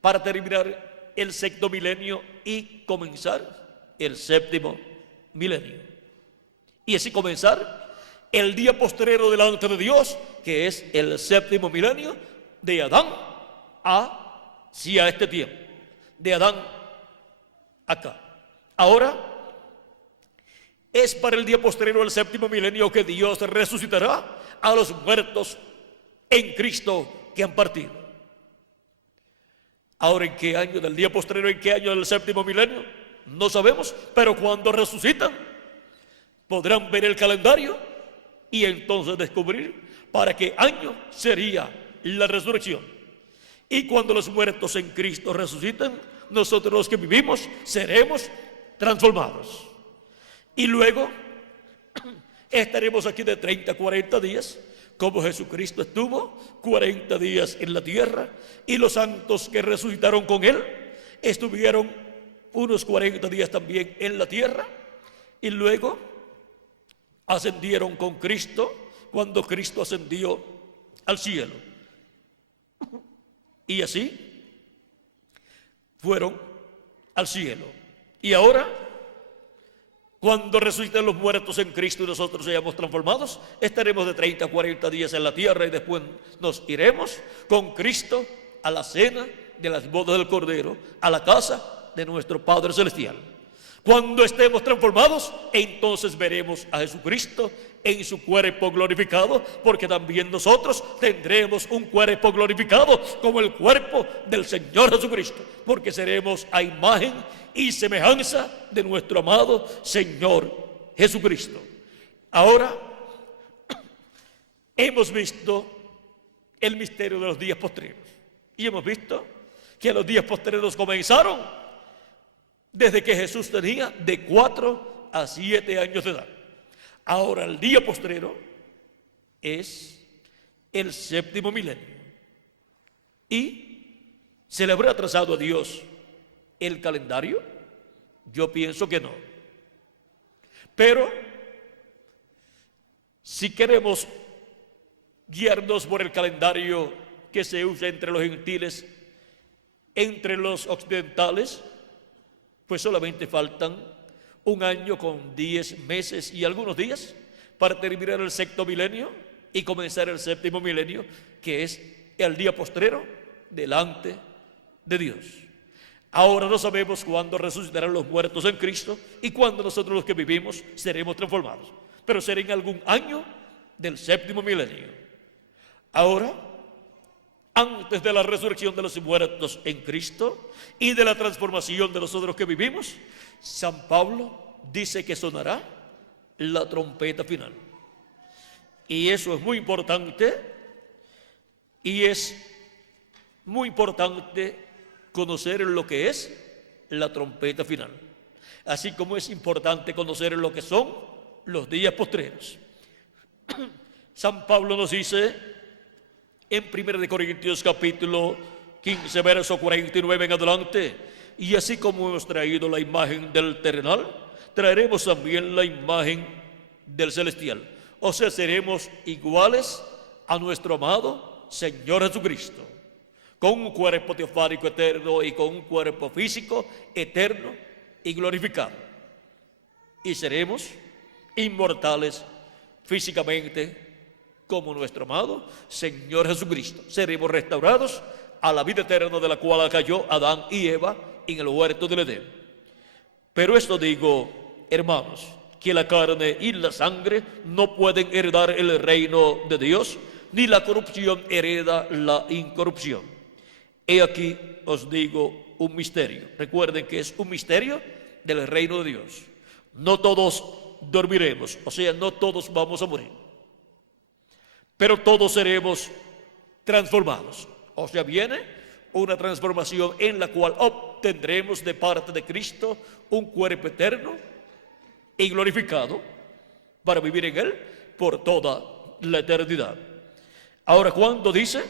para terminar el sexto milenio y comenzar el séptimo milenio. Y así comenzar el día postrero delante de Dios, que es el séptimo milenio, de Adán hacia este tiempo, de Adán acá. Ahora es para el día postrero del séptimo milenio que Dios resucitará a los muertos en Cristo que han partido. Ahora, ¿en qué año del día postrero, en qué año del séptimo milenio? No sabemos, pero cuando resucitan podrán ver el calendario y entonces descubrir para qué año sería la resurrección. Y cuando los muertos en Cristo resucitan, nosotros los que vivimos seremos transformados. Y luego estaremos aquí de 30 a 40 días, como Jesucristo estuvo 40 días en la tierra, y los santos que resucitaron con Él estuvieron unos 40 días también en la tierra, y luego ascendieron con Cristo cuando Cristo ascendió al cielo. Y así fueron al cielo. Y ahora, cuando resuciten los muertos en Cristo y nosotros seamos transformados, estaremos de 30 a 40 días en la tierra y después nos iremos con Cristo a la cena de las bodas del Cordero, a la casa de nuestro Padre Celestial. Cuando estemos transformados, entonces veremos a Jesucristo en su cuerpo glorificado, porque también nosotros tendremos un cuerpo glorificado como el cuerpo del Señor Jesucristo, porque seremos a imagen y semejanza de nuestro amado Señor Jesucristo. Ahora hemos visto el misterio de los días postreros y hemos visto que los días postreros comenzaron desde que Jesús tenía de 4 a 7 años de edad. Ahora, el día postrero es el séptimo milenio. ¿Y se le habrá atrasado a Dios el calendario? Yo pienso que no. Pero si queremos guiarnos por el calendario que se usa entre los gentiles, entre los occidentales, pues solamente faltan un año con 10 meses y algunos días para terminar el sexto milenio y comenzar el séptimo milenio, que es el día postrero delante de Dios. Ahora no sabemos cuándo resucitarán los muertos en Cristo y cuándo nosotros los que vivimos seremos transformados, pero será en algún año del séptimo milenio. Ahora, antes de la resurrección de los muertos en Cristo y de la transformación de nosotros que vivimos, San Pablo dice que sonará la trompeta final. Y eso es muy importante, y es muy importante conocer lo que es la trompeta final, así como es importante conocer lo que son los días postreros. San Pablo nos dice en 1 Corintios capítulo 15, verso 49 en adelante: y así como hemos traído la imagen del terrenal, traeremos también la imagen del celestial. O sea, seremos iguales a nuestro amado Señor Jesucristo, con un cuerpo teofánico eterno y con un cuerpo físico eterno y glorificado. Y seremos inmortales físicamente como nuestro amado Señor Jesucristo. Seremos restaurados a la vida eterna de la cual cayó Adán y Eva en el huerto del Edén. Pero esto digo, hermanos, que la carne y la sangre no pueden heredar el reino de Dios, ni la corrupción hereda la incorrupción. He aquí os digo un misterio. Recuerden que es un misterio del reino de Dios. No todos dormiremos, o sea, no todos vamos a morir, pero todos seremos transformados. O sea, viene una transformación en la cual obtendremos de parte de Cristo un cuerpo eterno y glorificado para vivir en Él por toda la eternidad. Ahora, cuando dice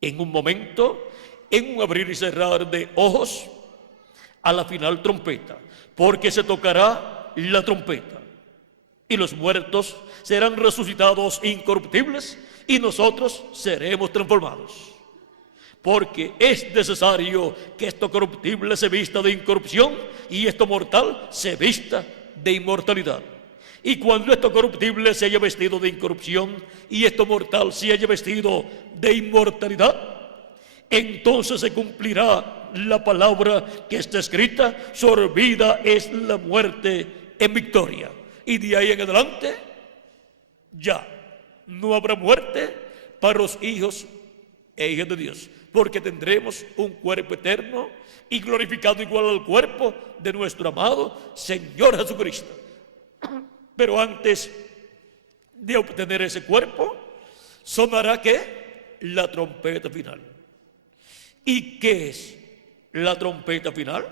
en un momento, en un abrir y cerrar de ojos, a la final trompeta, porque se tocará la trompeta y los muertos serán resucitados incorruptibles y nosotros seremos transformados. Porque es necesario que esto corruptible se vista de incorrupción y esto mortal se vista de inmortalidad. Y cuando esto corruptible se haya vestido de incorrupción y esto mortal se haya vestido de inmortalidad, entonces se cumplirá la palabra que está escrita: sorbida es la muerte en victoria. Y de ahí en adelante ya no habrá muerte para los hijos e hijas de Dios, porque tendremos un cuerpo eterno y glorificado igual al cuerpo de nuestro amado Señor Jesucristo. Pero antes de obtener ese cuerpo, sonará ¿qué? La trompeta final. ¿Y qué es la trompeta final?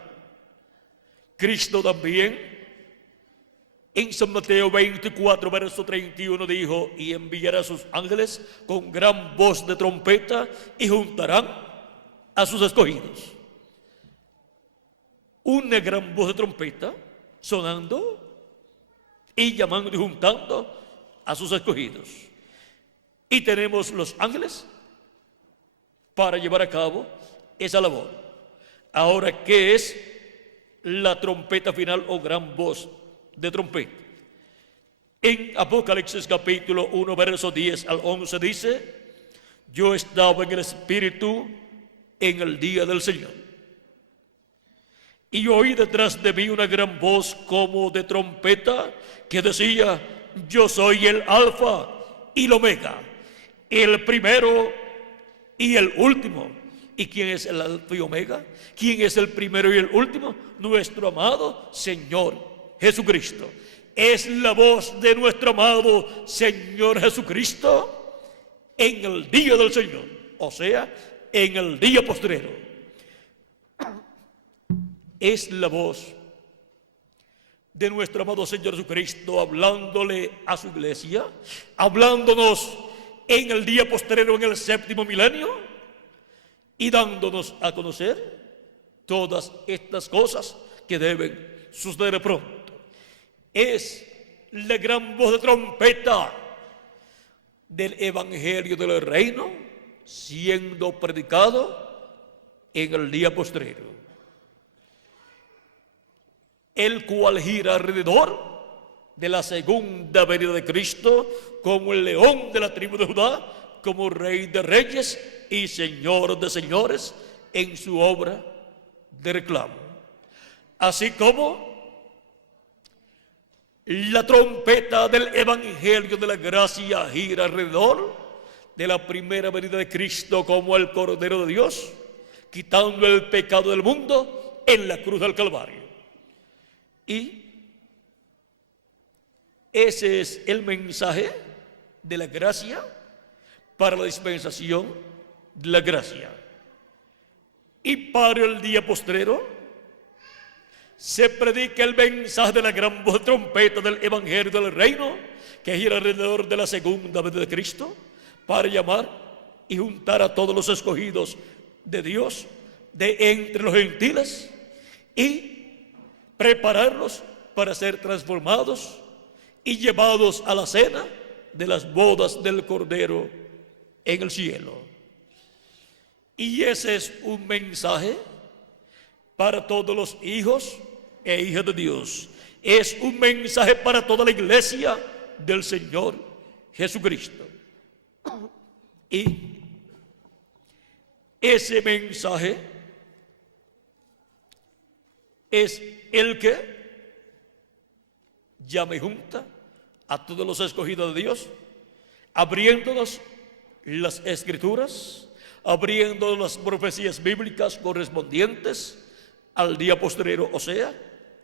Cristo también en San Mateo 24, verso 31 dijo: y enviará a sus ángeles con gran voz de trompeta y juntarán a sus escogidos. Una gran voz de trompeta sonando y llamando y juntando a sus escogidos. Y tenemos los ángeles para llevar a cabo esa labor. Ahora, ¿qué es la trompeta final o gran voz de trompeta? En Apocalipsis capítulo 1, verso 10 al 11 dice: yo estaba en el Espíritu en el día del Señor, y oí detrás de mí una gran voz como de trompeta que decía: yo soy el Alfa y el Omega, el primero y el último. ¿Y quién es el Alfa y Omega? ¿Quién es el primero y el último? Nuestro amado Señor Jesucristo. Es la voz de nuestro amado Señor Jesucristo en el día del Señor, o sea, en el día postrero. Es la voz de nuestro amado Señor Jesucristo, hablándole a su iglesia, hablándonos en el día postrero, en el séptimo milenio, y dándonos a conocer todas estas cosas que deben suceder pronto. Es la gran voz de trompeta del Evangelio del Reino siendo predicado en el día postrero, el cual gira alrededor de la segunda venida de Cristo como el león de la tribu de Judá, como Rey de reyes y Señor de señores en su obra de reclamo. Así como la trompeta del Evangelio de la gracia gira alrededor de la primera venida de Cristo como el Cordero de Dios, quitando el pecado del mundo en la cruz del Calvario. Y ese es el mensaje de la gracia para la dispensación de la gracia. Y para el día postrero se predica el mensaje de la gran voz de trompeta del Evangelio del Reino, que gira alrededor de la segunda venida de Cristo, para llamar y juntar a todos los escogidos de Dios de entre los gentiles y prepararlos para ser transformados y llevados a la cena de las bodas del Cordero en el cielo. Y ese es un mensaje para todos los hijos e hijas de Dios. Es un mensaje para toda la iglesia del Señor Jesucristo. Y ese mensaje es el que llama y junta a todos los escogidos de Dios, abriéndonos las escrituras, abriendo las profecías bíblicas correspondientes al día postrero, o sea,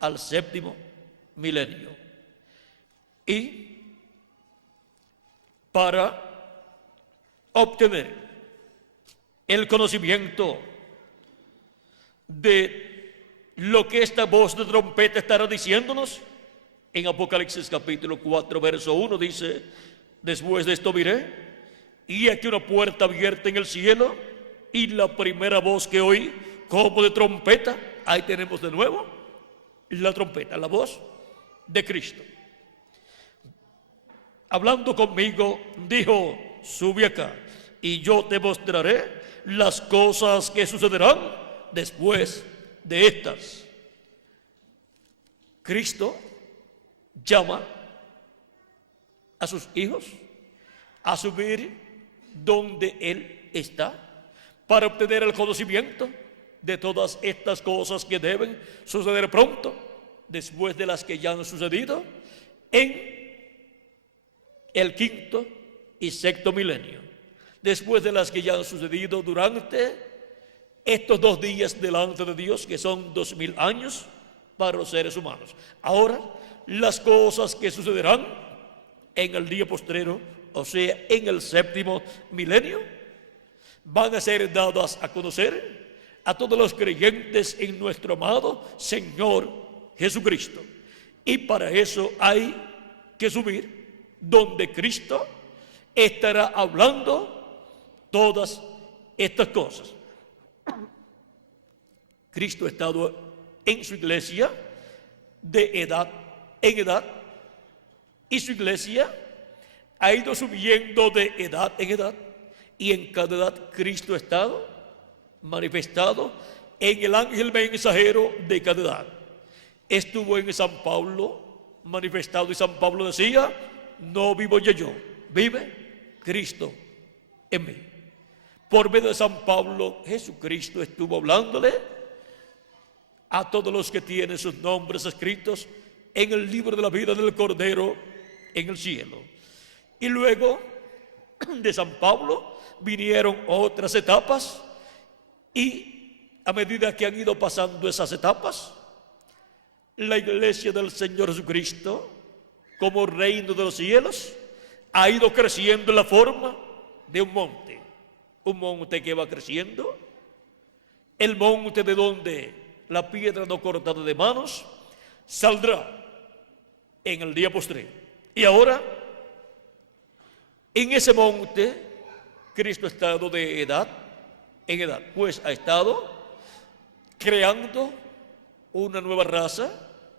al séptimo milenio. Y para obtener el conocimiento de lo que esta voz de trompeta estará diciéndonos, en Apocalipsis capítulo 4, verso 1 dice: después de esto miré, y aquí una puerta abierta en el cielo, y la primera voz que oí como de trompeta, ahí tenemos de nuevo la trompeta, la voz de Cristo, hablando conmigo, dijo: sube acá, y yo te mostraré las cosas que sucederán después de estas. Cristo llama a sus hijos a subir donde Él está para obtener el conocimiento de todas estas cosas que deben suceder pronto, después de las que ya han sucedido en el quinto y sexto milenio, después de las que ya han sucedido durante estos 2 días delante de Dios, que son 2000 años para los seres humanos. Ahora, las cosas que sucederán en el día postrero, o sea, en el séptimo milenio, van a ser dadas a conocer a todos los creyentes en nuestro amado Señor Jesucristo. Y para eso hay que subir donde Cristo estará hablando todas estas cosas. Cristo ha estado en su iglesia de edad en edad, y su iglesia ha ido subiendo de edad en edad, y en cada edad Cristo ha estado manifestado en el ángel mensajero de cada edad. Estuvo en San Pablo manifestado, y San Pablo decía: no vivo ya yo, vive Cristo en mí. Por medio de San Pablo, Jesucristo estuvo hablándole a todos los que tienen sus nombres escritos en el libro de la vida del Cordero en el cielo. Y luego de San Pablo vinieron otras etapas, y a medida que han ido pasando esas etapas, la iglesia del Señor Jesucristo, como reino de los cielos, ha ido creciendo en la forma de un monte que va creciendo, el monte de donde la piedra no cortada de manos saldrá en el día postrero. Y ahora, en ese monte, Cristo ha estado de edad en edad, pues ha estado creando una nueva raza,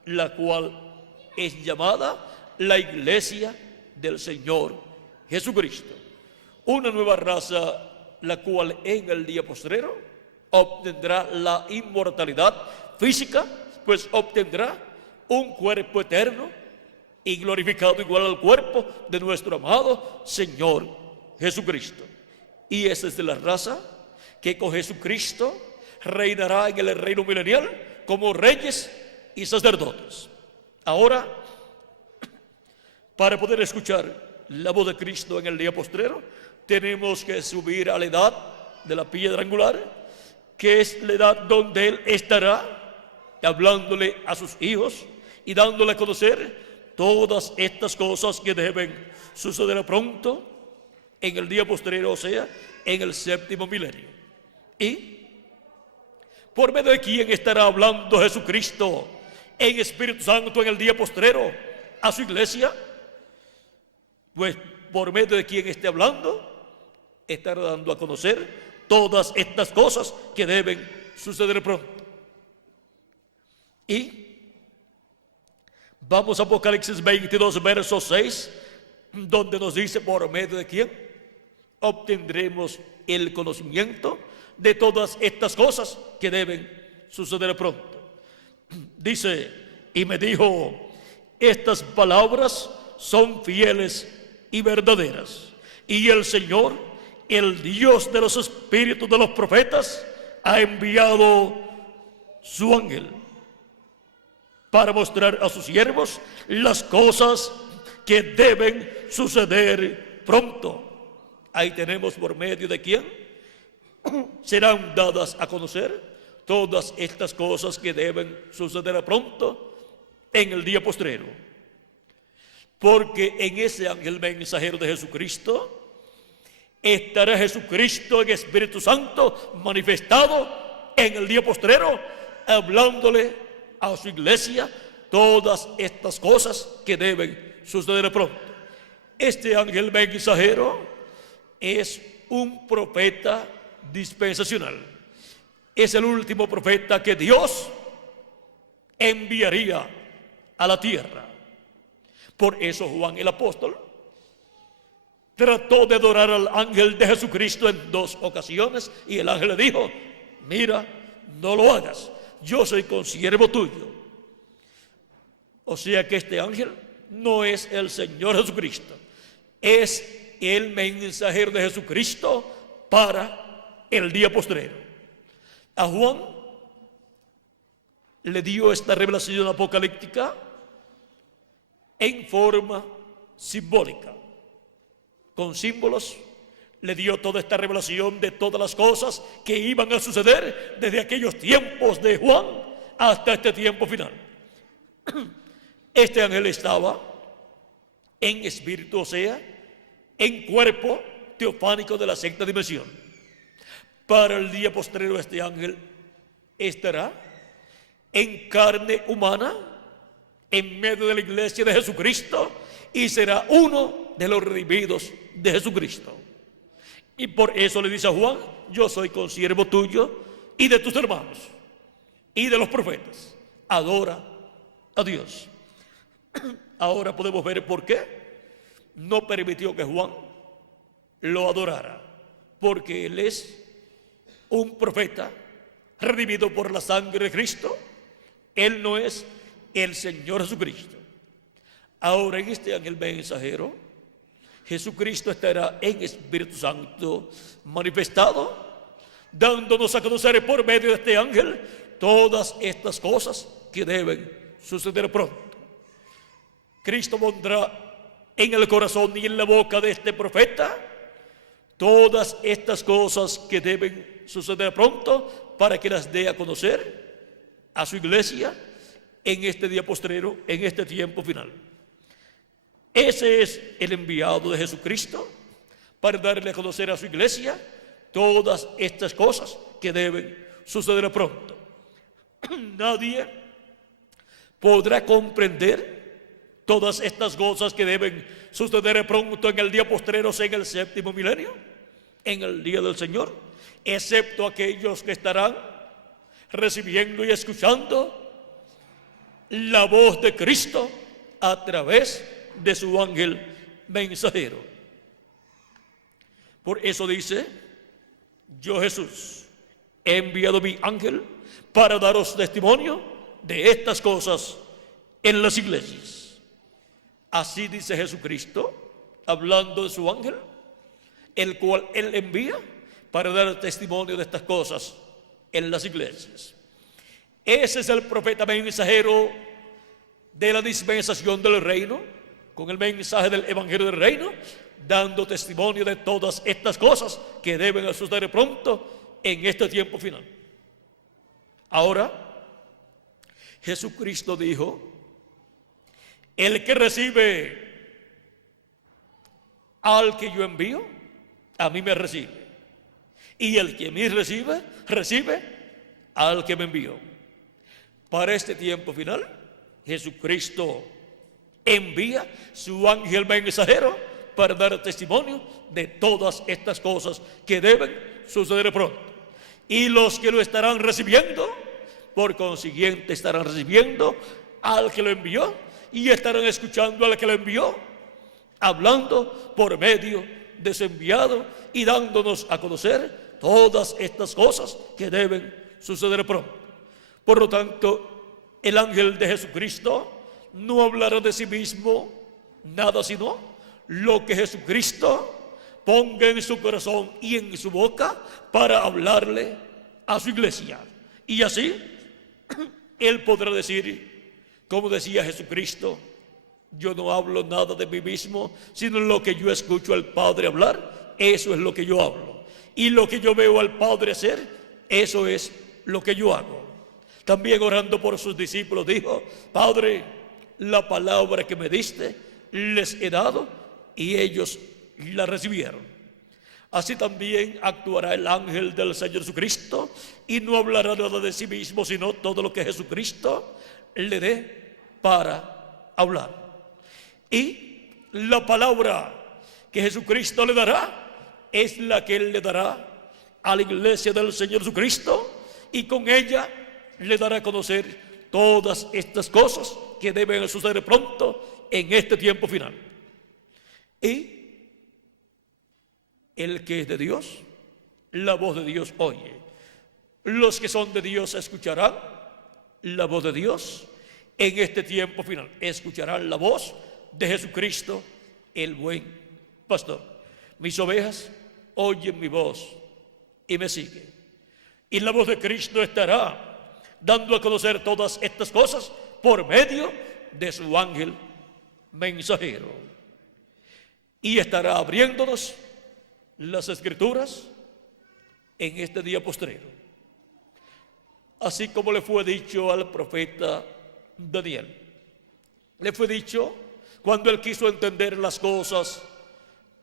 la cual es llamada la Iglesia del Señor Jesucristo. Una nueva raza, la cual en el día postrero obtendrá la inmortalidad física, pues obtendrá un cuerpo eterno y glorificado igual al cuerpo de nuestro amado Señor Jesucristo. Y esa es de la raza que con Jesucristo reinará en el reino milenial como reyes y sacerdotes. Ahora, para poder escuchar la voz de Cristo en el día postrero, tenemos que subir a la edad de la piedra angular, que es la edad donde Él estará hablándole a sus hijos y dándole a conocer todas estas cosas que deben suceder pronto en el día postrero, o sea, en el séptimo milenio. Y por medio de quién estará hablando Jesucristo en Espíritu Santo en el día postrero a su iglesia, pues por medio de quien esté hablando, estará dando a conocer todas estas cosas que deben suceder pronto. Y vamos a Apocalipsis 22, verso 6, donde nos dice por medio de quién obtendremos el conocimiento de todas estas cosas que deben suceder pronto. Dice, y me dijo, estas palabras son fieles y verdaderas, y el Señor, el Dios de los espíritus de los profetas, ha enviado su ángel para mostrar a sus siervos las cosas que deben suceder pronto. Ahí tenemos por medio de quién serán dadas a conocer todas estas cosas que deben suceder pronto en el día postrero. Porque en ese ángel mensajero de Jesucristo estará Jesucristo en Espíritu Santo manifestado en el día postrero, hablándole a su iglesia todas estas cosas que deben suceder pronto. Este ángel mensajero es un profeta dispensacional. Es el último profeta que Dios enviaría a la tierra. Por eso Juan el apóstol trató de adorar al ángel de Jesucristo en 2 ocasiones, y el ángel le dijo, mira, no lo hagas, yo soy consiervo tuyo. O sea que este ángel no es el Señor Jesucristo, es el mensajero de Jesucristo para el día postrero. A Juan le dio esta revelación apocalíptica en forma simbólica. Con símbolos le dio toda esta revelación de todas las cosas que iban a suceder desde aquellos tiempos de Juan hasta este tiempo final. Este ángel estaba en espíritu, o sea, en cuerpo teofánico de la sexta dimensión. Para el día postrero este ángel estará en carne humana en medio de la iglesia de Jesucristo y será uno de los redimidos de Jesucristo. Y por eso le dice a Juan, yo soy consiervo tuyo y de tus hermanos y de los profetas. Adora a Dios. Ahora podemos ver por qué no permitió que Juan lo adorara, porque él es un profeta redimido por la sangre de Cristo. Él no es el Señor Jesucristo. Ahora en este ángel mensajero, Jesucristo estará en Espíritu Santo manifestado, dándonos a conocer por medio de este ángel todas estas cosas que deben suceder pronto. Cristo pondrá en el corazón y en la boca de este profeta todas estas cosas que deben suceder pronto para que las dé a conocer a su iglesia en este día postrero, en este tiempo final. Ese es el enviado de Jesucristo para darle a conocer a su iglesia todas estas cosas que deben suceder pronto. Nadie podrá comprender todas estas cosas que deben suceder pronto en el día postrero, en el séptimo milenio, en el día del Señor, excepto aquellos que estarán recibiendo y escuchando la voz de Cristo a través de su ángel mensajero. Por eso dice: yo, Jesús, he enviado mi ángel para daros testimonio de estas cosas en las iglesias. Así dice Jesucristo, hablando de su ángel, el cual Él envía para dar testimonio de estas cosas en las iglesias. Ese es el profeta mensajero de la dispensación del reino, con el mensaje del evangelio del reino, dando testimonio de todas estas cosas que deben suceder pronto en este tiempo final. Ahora, Jesucristo dijo: el que recibe al que yo envío, a mí me recibe. Y el que me recibe, recibe al que me envió. Para este tiempo final, Jesucristo envía su ángel mensajero para dar testimonio de todas estas cosas que deben suceder pronto. Y los que lo estarán recibiendo, por consiguiente, estarán recibiendo al que lo envió y estarán escuchando al que lo envió, hablando por medio de su enviado y dándonos a conocer todas estas cosas que deben suceder pronto. Por lo tanto, el ángel de Jesucristo no hablará de sí mismo nada, sino lo que Jesucristo ponga en su corazón y en su boca para hablarle a su iglesia. Y así Él podrá decir, como decía Jesucristo: yo no hablo nada de mí mismo, sino lo que yo escucho al Padre hablar, eso es lo que yo hablo. Y lo que yo veo al Padre hacer, eso es lo que yo hago. También, orando por sus discípulos, dijo: Padre, la palabra que me diste les he dado, y ellos la recibieron. Así también actuará el ángel del Señor Jesucristo, y no hablará nada de sí mismo, sino todo lo que Jesucristo le dé para hablar. Y la palabra que Jesucristo le dará es la que Él le dará a la iglesia del Señor Jesucristo, y con ella le dará a conocer todas estas cosas que deben suceder pronto en este tiempo final. Y el que es de Dios, la voz de Dios oye. Los que son de Dios escucharán la voz de Dios en este tiempo final. Escucharán la voz de Jesucristo, el buen pastor. Mis ovejas oyen mi voz y me siguen. Y la voz de Cristo estará dando a conocer todas estas cosas por medio de su ángel mensajero. Y estará abriéndonos las Escrituras en este día postrero. Así como le fue dicho al profeta Daniel. Le fue dicho cuando él quiso entender las cosas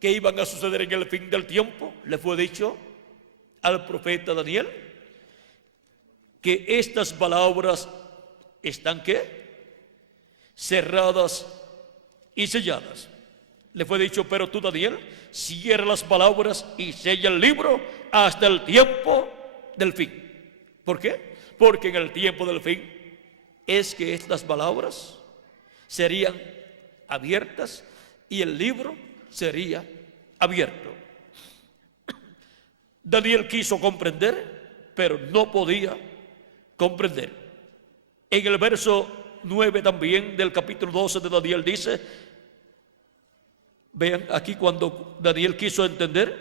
que iban a suceder en el fin del tiempo. Le fue dicho al profeta Daniel que estas palabras están ¿qué? Cerradas y selladas. Le fue dicho: pero tú, Daniel, cierra las palabras y sella el libro hasta el tiempo del fin. ¿Por qué? Porque en el tiempo del fin es que estas palabras serían abiertas y el libro sería abierto. Daniel quiso comprender, pero no podía comprender. En el verso 9 también del capítulo 12 de Daniel dice, vean aquí cuando Daniel quiso entender,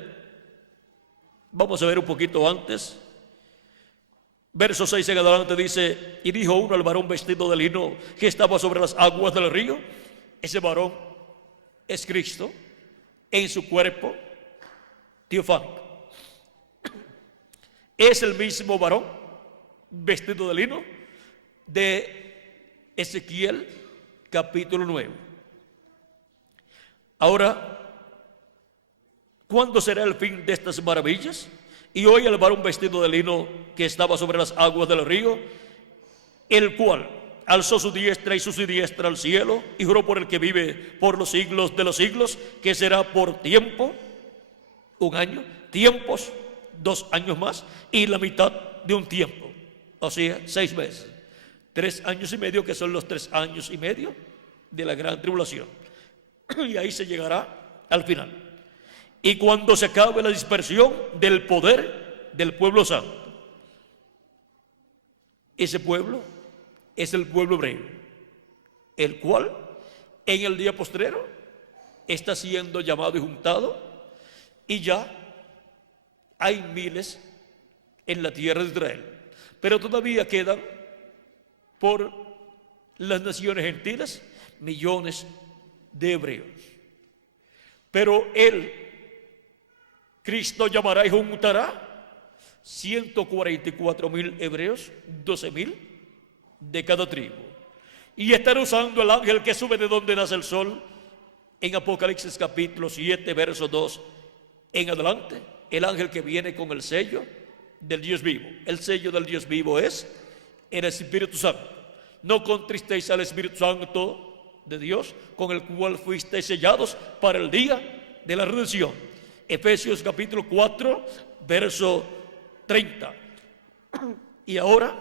vamos a ver un poquito antes. Verso 6 en adelante dice: y dijo uno al varón vestido de lino que estaba sobre las aguas del río. Ese varón es Cristo, en su cuerpo teofánico. Es el mismo varón vestido de lino de Ezequiel capítulo 9. Ahora, ¿cuándo será el fin de estas maravillas? Y hoy el varón vestido de lino que estaba sobre las aguas del río, el cual alzó su diestra y su siniestra al cielo y juró por el que vive por los siglos de los siglos, que será por tiempo, 1 año, tiempos, 2 años más, y la mitad de un tiempo, o sea, 6 meses, 3 años y medio, que son los 3 años y medio de la gran tribulación. Y ahí se llegará al final. Y cuando se acabe la dispersión del poder del pueblo santo, ese pueblo es el pueblo hebreo, el cual en el día postrero está siendo llamado y juntado, y ya hay miles en la tierra de Israel, pero todavía quedan por las naciones gentiles millones de hebreos. Pero él, Cristo, llamará y juntará 144,000 hebreos, 12,000 de cada tribu, y estará usando el ángel que sube de donde nace el sol, en Apocalipsis capítulo 7, verso 2 en adelante, el ángel que viene con el sello del Dios vivo. El sello del Dios vivo es el Espíritu Santo. No contristéis al Espíritu Santo de Dios, con el cual fuisteis sellados para el día de la redención. Efesios capítulo 4, verso 30. Y ahora,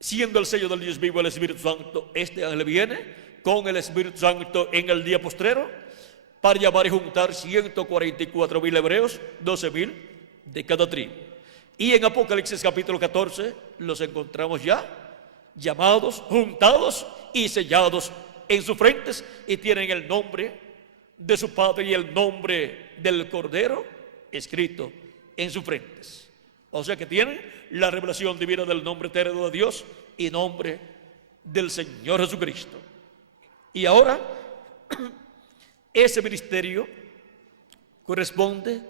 siendo el sello del Dios vivo el Espíritu Santo, este ángel viene con el Espíritu Santo en el día postrero para llamar y juntar 144,000 hebreos, 12,000 de cada tribu. Y en Apocalipsis capítulo 14 los encontramos ya llamados, juntados y sellados en sus frentes, y tienen el nombre de su Padre y el nombre del Cordero escrito en sus frentes. O sea que tienen la revelación divina del nombre eterno de Dios y nombre del Señor Jesucristo. Y ahora ese ministerio corresponde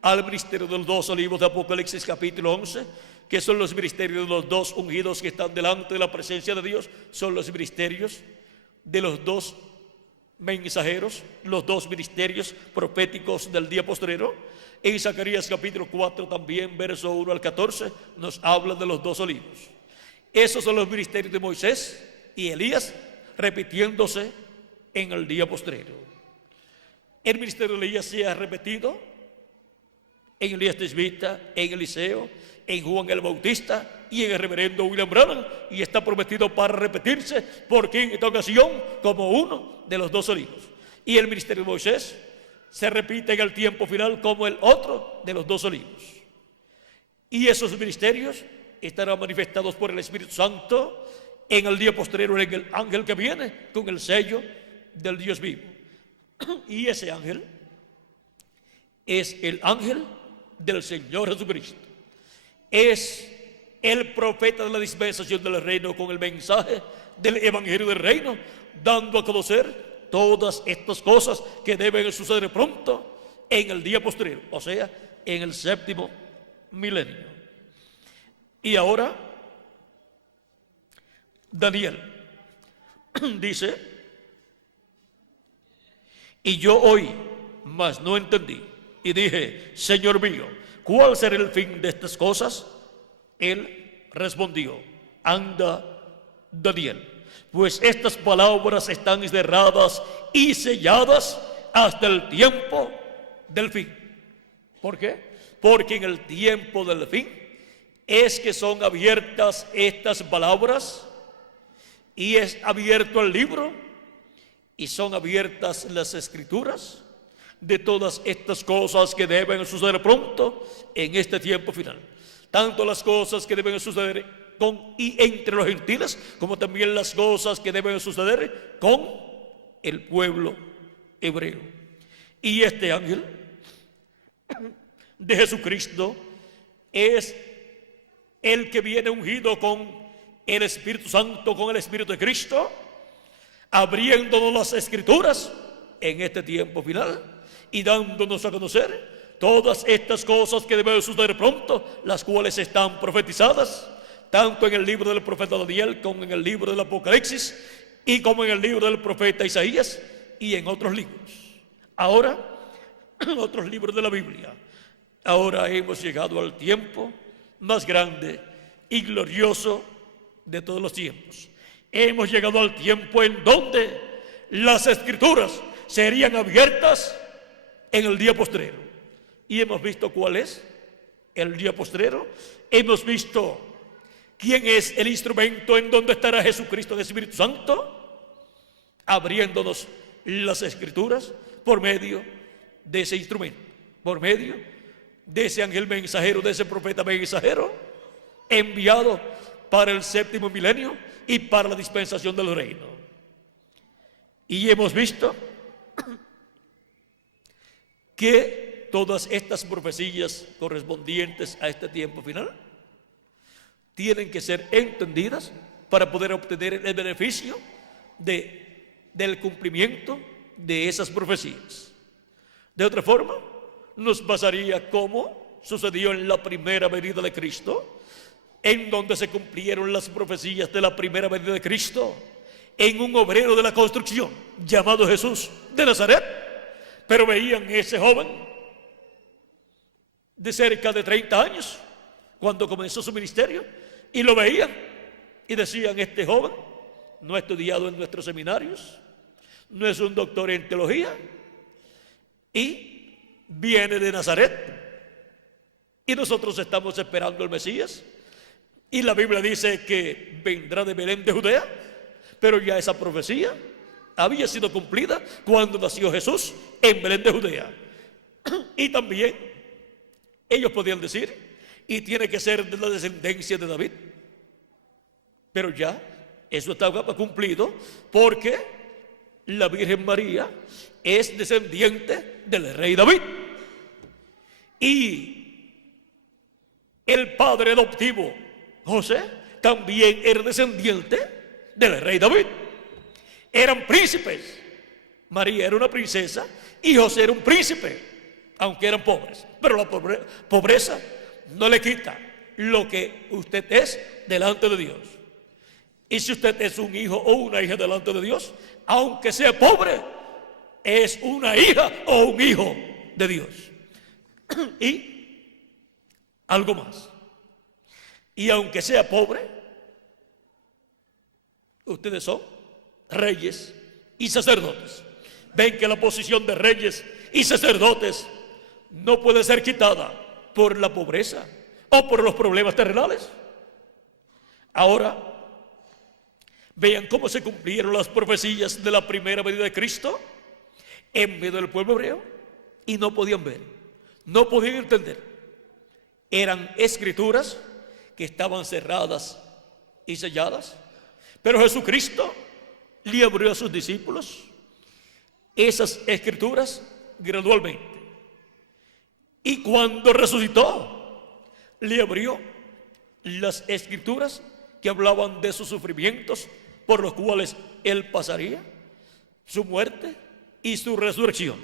al ministerio de los 2 olivos de Apocalipsis capítulo 11, que son los ministerios de los 2 ungidos que están delante de la presencia de Dios. Son los ministerios de los 2 mensajeros, los 2 ministerios proféticos del día postrero. En Zacarías capítulo 4 también, verso 1 al 14, nos habla de los 2 olivos. Esos son los ministerios de Moisés y Elías, repitiéndose en el día postrero. El ministerio de Elías se ha repetido en Elías Tisbita, en Eliseo, en Juan el Bautista y en el reverendo William Branham, y está prometido para repetirse por quinta ocasión como uno de los 2 olivos. Y el ministerio de Moisés se repite en el tiempo final como el otro de los 2 olivos. Y esos ministerios estarán manifestados por el Espíritu Santo en el día postrero, en el ángel que viene con el sello del Dios vivo. Y ese ángel es el ángel del Señor Jesucristo. Es el profeta de la dispensación del reino, con el mensaje del evangelio del reino, dando a conocer todas estas cosas que deben suceder pronto en el día postrero, o sea, en el 7º milenio. Y ahora Daniel dice: y yo oí, mas no entendí, y dije: Señor mío, ¿cuál será el fin de estas cosas? Él respondió: anda, Daniel, pues estas palabras están cerradas y selladas hasta el tiempo del fin. ¿Por qué? Porque en el tiempo del fin es que son abiertas estas palabras, y es abierto el libro, y son abiertas las escrituras de todas estas cosas que deben suceder pronto en este tiempo final. Tanto las cosas que deben suceder con y entre los gentiles, como también las cosas que deben suceder con el pueblo hebreo. Y este ángel de Jesucristo es el que viene ungido con el Espíritu Santo, con el Espíritu de Cristo, abriéndonos las escrituras en este tiempo final y dándonos a conocer todas estas cosas que deben suceder pronto, las cuales están profetizadas tanto en el libro del profeta Daniel como en el libro del Apocalipsis y como en el libro del profeta Isaías y en otros libros. Ahora, otros libros de la Biblia. Ahora hemos llegado al tiempo más grande y glorioso de todos los tiempos. Hemos llegado al tiempo en donde las Escrituras serían abiertas en el día postrero. Y hemos visto cuál es el día postrero. Hemos visto quién es el instrumento en donde estará Jesucristo, el Espíritu Santo, abriéndonos las Escrituras por medio de ese instrumento, por medio de ese ángel mensajero, de ese profeta mensajero, enviado para el séptimo milenio y para la dispensación del reino. Y hemos visto que todas estas profecías correspondientes a este tiempo final tienen que ser entendidas para poder obtener el beneficio del cumplimiento de esas profecías. De otra forma, nos pasaría como sucedió en la primera venida de Cristo, en donde se cumplieron las profecías de la primera venida de Cristo en un obrero de la construcción llamado Jesús de Nazaret. Pero veían ese joven de cerca de 30 años cuando comenzó su ministerio, y lo veían y decían: este joven no ha estudiado en nuestros seminarios, no es un doctor en teología y viene de Nazaret, y nosotros estamos esperando al Mesías, y la Biblia dice que vendrá de Belén de Judea. Pero ya esa profecía había sido cumplida cuando nació Jesús en Belén de Judea. Y también ellos podían decir: y tiene que ser de la descendencia de David. Pero ya eso estaba cumplido, porque la Virgen María es descendiente del rey David. Y el padre adoptivo José también era descendiente del rey David. Eran príncipes. María era una princesa y José era un príncipe, aunque eran pobres. Pero la pobreza no le quita lo que usted es delante de Dios. Y si usted es un hijo o una hija delante de Dios, aunque sea pobre, es una hija o un hijo de Dios. Y algo más. Y aunque sea pobre, ustedes son reyes y sacerdotes. Ven que la posición de reyes y sacerdotes no puede ser quitada por la pobreza o por los problemas terrenales. Ahora, vean cómo se cumplieron las profecías de la primera venida de Cristo en medio del pueblo hebreo, y no podían ver, no podían entender. Eran escrituras que estaban cerradas y selladas, pero Jesucristo le abrió a sus discípulos esas escrituras gradualmente. Y cuando resucitó, le abrió las escrituras que hablaban de sus sufrimientos por los cuales él pasaría, su muerte y su resurrección.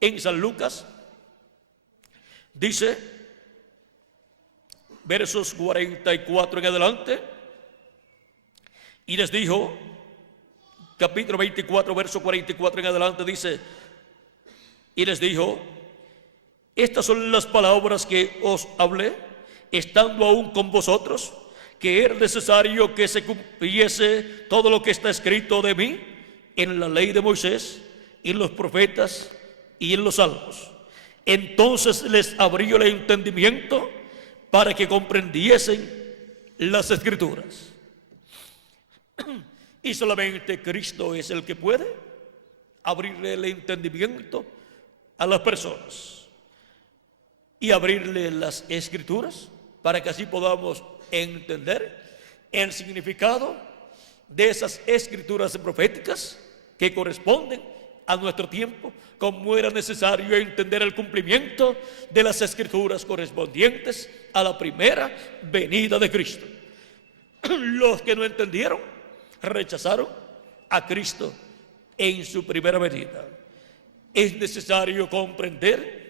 En San Lucas dice, versos 44 en adelante: y les dijo, capítulo 24, verso 44 en adelante, dice: y les dijo, estas son las palabras que os hablé, estando aún con vosotros, que era necesario que se cumpliese todo lo que está escrito de mí en la ley de Moisés, y en los profetas, y en los salmos. Entonces les abrió el entendimiento para que comprendiesen las escrituras. Y solamente Cristo es el que puede abrirle el entendimiento a las personas y abrirle las escrituras para que así podamos entender el significado de esas escrituras proféticas que corresponden a nuestro tiempo, como era necesario entender el cumplimiento de las escrituras correspondientes a la primera venida de Cristo. Los que no entendieron rechazaron a Cristo en su primera venida. Es necesario comprender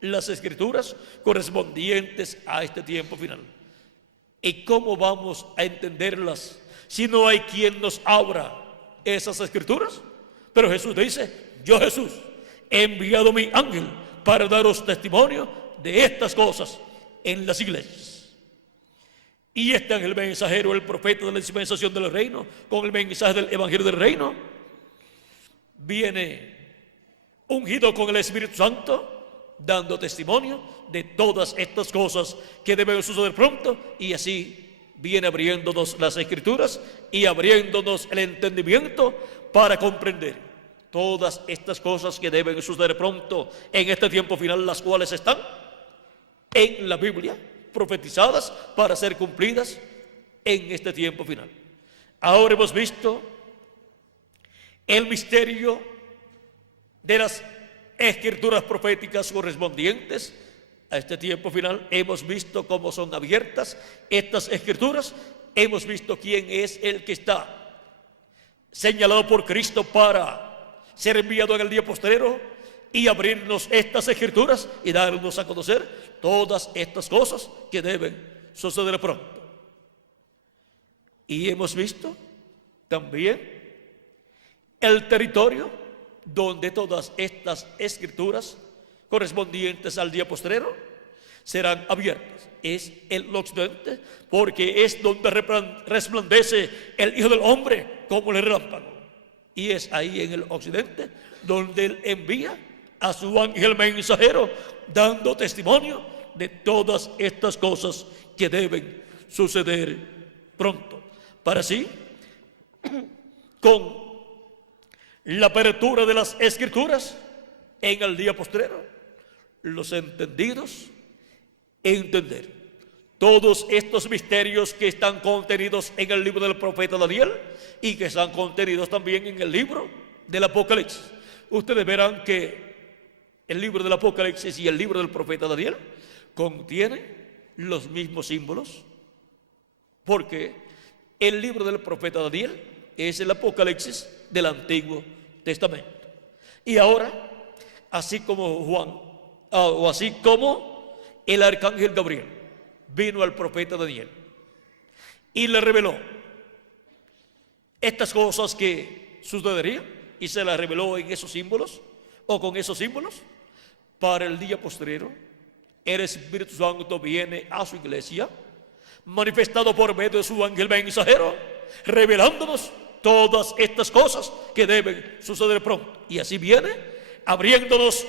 las escrituras correspondientes a este tiempo final. ¿Y cómo vamos a entenderlas si no hay quien nos abra esas escrituras? Pero Jesús dice: yo, Jesús, he enviado mi ángel para daros testimonio de estas cosas en las iglesias. Y este ángel mensajero, el profeta de la dispensación del reino, con el mensaje del evangelio del reino, viene ungido con el Espíritu Santo, dando testimonio de todas estas cosas que deben suceder pronto, y así viene abriéndonos las Escrituras y abriéndonos el entendimiento para comprender todas estas cosas que deben suceder pronto en este tiempo final, las cuales están en la Biblia, profetizadas para ser cumplidas en este tiempo final. Ahora hemos visto el misterio de las escrituras proféticas correspondientes a este tiempo final. Hemos visto cómo son abiertas estas escrituras. Hemos visto quién es el que está señalado por Cristo para ser enviado en el día postrero y abrirnos estas escrituras y darnos a conocer todas estas cosas que deben suceder pronto. Y hemos visto también el territorio donde todas estas escrituras correspondientes al día postrero serán abiertas. Es el occidente, porque es donde resplandece el Hijo del Hombre como el relámpago. Y es ahí en el occidente donde Él envía a su ángel mensajero, dando testimonio de todas estas cosas que deben suceder pronto. Para así, con la apertura de las escrituras en el día postrero, los entendidos entender todos estos misterios que están contenidos en el libro del profeta Daniel y que están contenidos también en el libro del Apocalipsis. Ustedes verán que el libro del Apocalipsis y el libro del profeta Daniel contienen los mismos símbolos, porque el libro del profeta Daniel es el Apocalipsis del Antiguo Testamento. Y ahora, así como así como el arcángel Gabriel vino al profeta Daniel y le reveló estas cosas que sucederían, y se las reveló en esos símbolos o con esos símbolos, para el día postrero el Espíritu Santo viene a su iglesia manifestado por medio de su ángel mensajero, revelándonos todas estas cosas que deben suceder pronto. Y así viene abriéndonos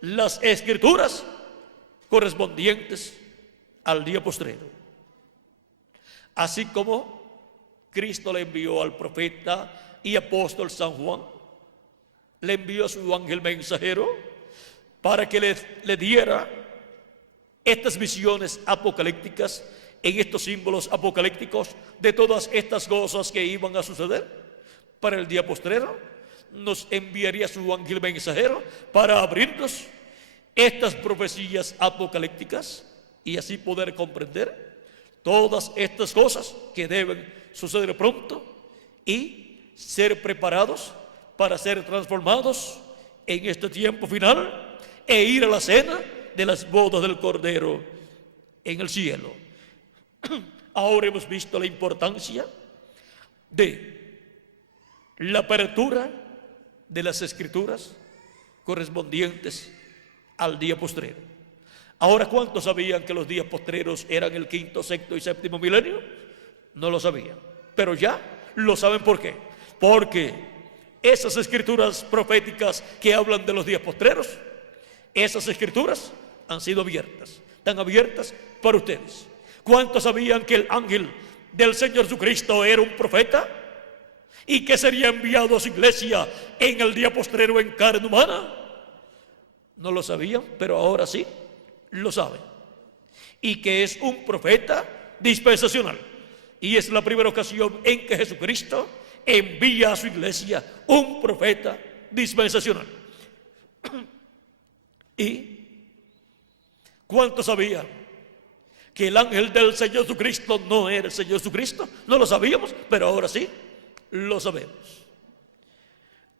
las escrituras correspondientes al día postrero. Así como Cristo le envió al profeta y apóstol San Juan, le envió a su ángel mensajero para que le diera estas visiones apocalípticas, en estos símbolos apocalípticos de todas estas cosas que iban a suceder para el día postrero. Nos enviaría su ángel mensajero para abrirnos estas profecías apocalípticas y así poder comprender todas estas cosas que deben suceder pronto y ser preparados para ser transformados en este tiempo final e ir a la cena de las bodas del Cordero en el cielo. Ahora hemos visto la importancia de la apertura de las escrituras correspondientes al día postrero. Ahora, ¿cuántos sabían que los días postreros eran el quinto, sexto y séptimo milenio? No lo sabían, pero ya lo saben. ¿Por qué? Porque esas escrituras proféticas que hablan de los días postreros, esas escrituras han sido abiertas, están abiertas para ustedes. ¿Cuántos sabían que el ángel del Señor Jesucristo era un profeta y que sería enviado a su iglesia en el día postrero en carne humana? No lo sabían, pero ahora sí lo saben. Y que es un profeta dispensacional. Y es la primera ocasión en que Jesucristo envía a su iglesia un profeta dispensacional. ¿Y cuántos sabían que el ángel del Señor Jesucristo no era el Señor Jesucristo? No lo sabíamos, pero ahora sí lo sabemos.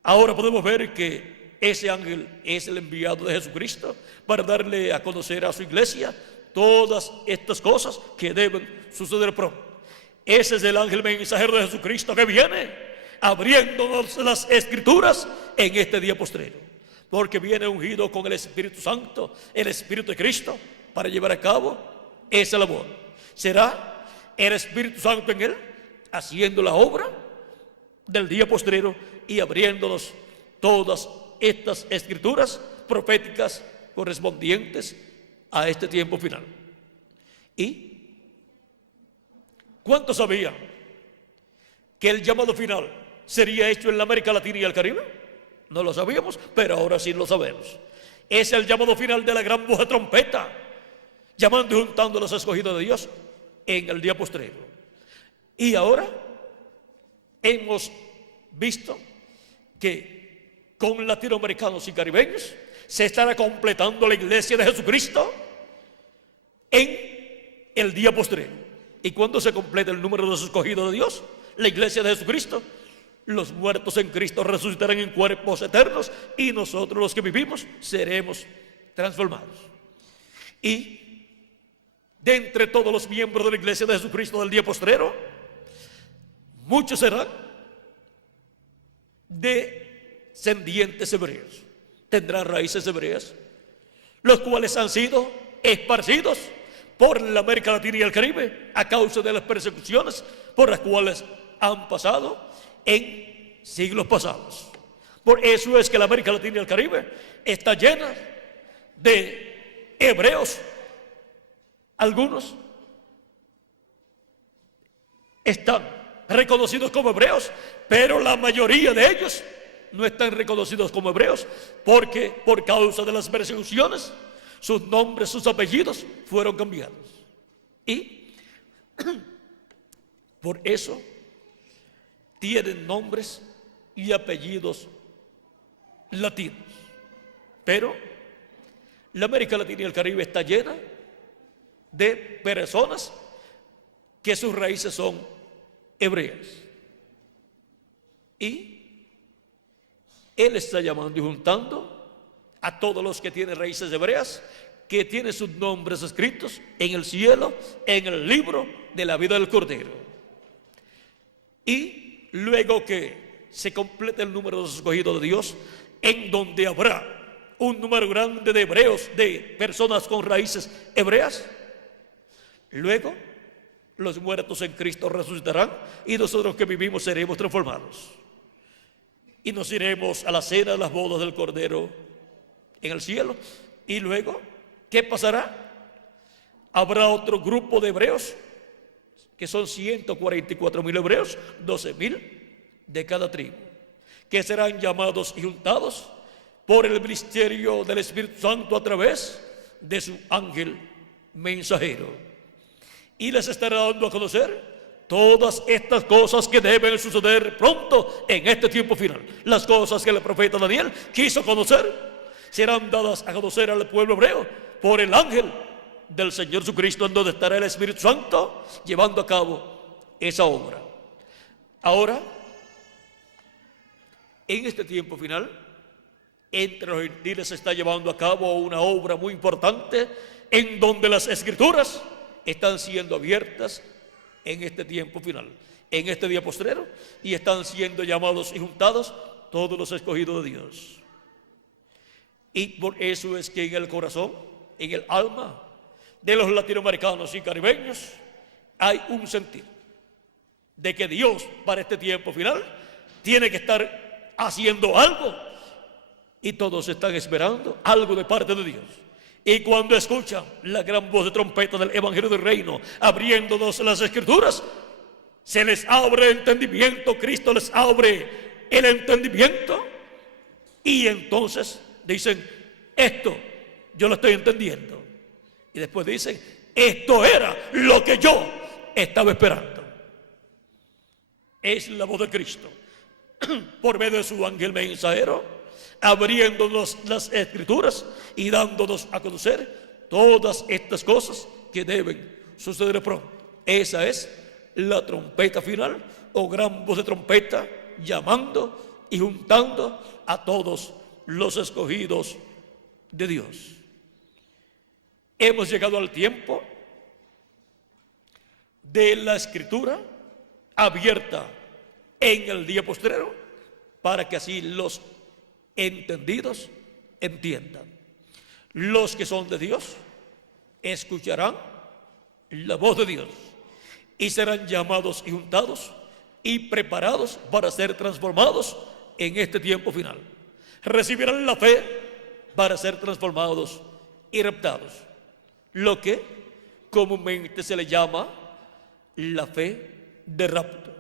Ahora podemos ver que ese ángel es el enviado de Jesucristo para darle a conocer a su iglesia todas estas cosas que deben suceder pronto. Ese es el ángel mensajero de Jesucristo que viene abriéndonos las escrituras en este día postrero, porque viene ungido con el Espíritu Santo, el Espíritu de Cristo, para llevar a cabo esa labor. Será el Espíritu Santo en él, haciendo la obra del día postrero y abriéndonos todas estas escrituras proféticas correspondientes a este tiempo final. ¿Y cuántos sabían que el llamado final sería hecho en la América Latina y el Caribe? No lo sabíamos, pero ahora sí lo sabemos. Es el llamado final de la gran voz de trompeta, llamando y juntando a los escogidos de Dios en el día postrero. Y ahora hemos visto que con latinoamericanos y caribeños se estará completando la iglesia de Jesucristo en el día postrero. ¿Y cuando se complete el número de los escogidos de Dios, la iglesia de Jesucristo? Los muertos en Cristo resucitarán en cuerpos eternos y nosotros los que vivimos seremos transformados. Y de entre todos los miembros de la iglesia de Jesucristo del día postrero, muchos serán descendientes hebreos, tendrán raíces hebreas, los cuales han sido esparcidos por la América Latina y el Caribe a causa de las persecuciones por las cuales han pasado en siglos pasados. Por eso es que la América Latina y el Caribe está llena de hebreos. Algunos están reconocidos como hebreos, pero la mayoría de ellos no están reconocidos como hebreos, porque por causa de las persecuciones sus nombres, sus apellidos fueron cambiados. Y por eso tienen nombres y apellidos latinos. Pero la América Latina y el Caribe está llena de personas que sus raíces son hebreas. Y Él está llamando y juntando a todos los que tienen raíces hebreas, que tienen sus nombres escritos en el cielo, en el libro de la vida del Cordero. Y luego que se complete el número de los escogidos de Dios, en donde habrá un número grande de hebreos, de personas con raíces hebreas, luego los muertos en Cristo resucitarán y nosotros que vivimos seremos transformados. Y nos iremos a la cena de las bodas del Cordero en el cielo. Y luego, ¿qué pasará? Habrá otro grupo de hebreos, que son 144,000 hebreos, 12,000 de cada tribu, que serán llamados y juntados por el ministerio del Espíritu Santo a través de su ángel mensajero. Y les estará dando a conocer todas estas cosas que deben suceder pronto en este tiempo final. Las cosas que el profeta Daniel quiso conocer serán dadas a conocer al pueblo hebreo por el ángel del Señor Jesucristo, en donde estará el Espíritu Santo llevando a cabo esa obra. Ahora, en este tiempo final, entre los gentiles se está llevando a cabo una obra muy importante, en donde las escrituras están siendo abiertas en este tiempo final, en este día postrero, y están siendo llamados y juntados todos los escogidos de Dios. Y por eso es que en el corazón, en el alma de los latinoamericanos y caribeños hay un sentir de que Dios para este tiempo final tiene que estar haciendo algo, y todos están esperando algo de parte de Dios. Y cuando escuchan la gran voz de trompeta del Evangelio del Reino, abriéndonos las Escrituras, se les abre el entendimiento, Cristo les abre el entendimiento, y entonces dicen, esto yo lo estoy entendiendo. Y después dicen, esto era lo que yo estaba esperando. Es la voz de Cristo, por medio de su ángel mensajero, abriéndonos las Escrituras y dándonos a conocer todas estas cosas que deben suceder pronto. Esa es la trompeta final, o gran voz de trompeta, llamando y juntando a todos los escogidos de Dios. Hemos llegado al tiempo de la Escritura abierta en el día postrero, para que así los entendidos entiendan. Los que son de Dios escucharán la voz de Dios, y serán llamados y juntados y preparados para ser transformados en este tiempo final. Recibirán la fe para ser transformados y raptados, lo que comúnmente se le llama la fe de rapto.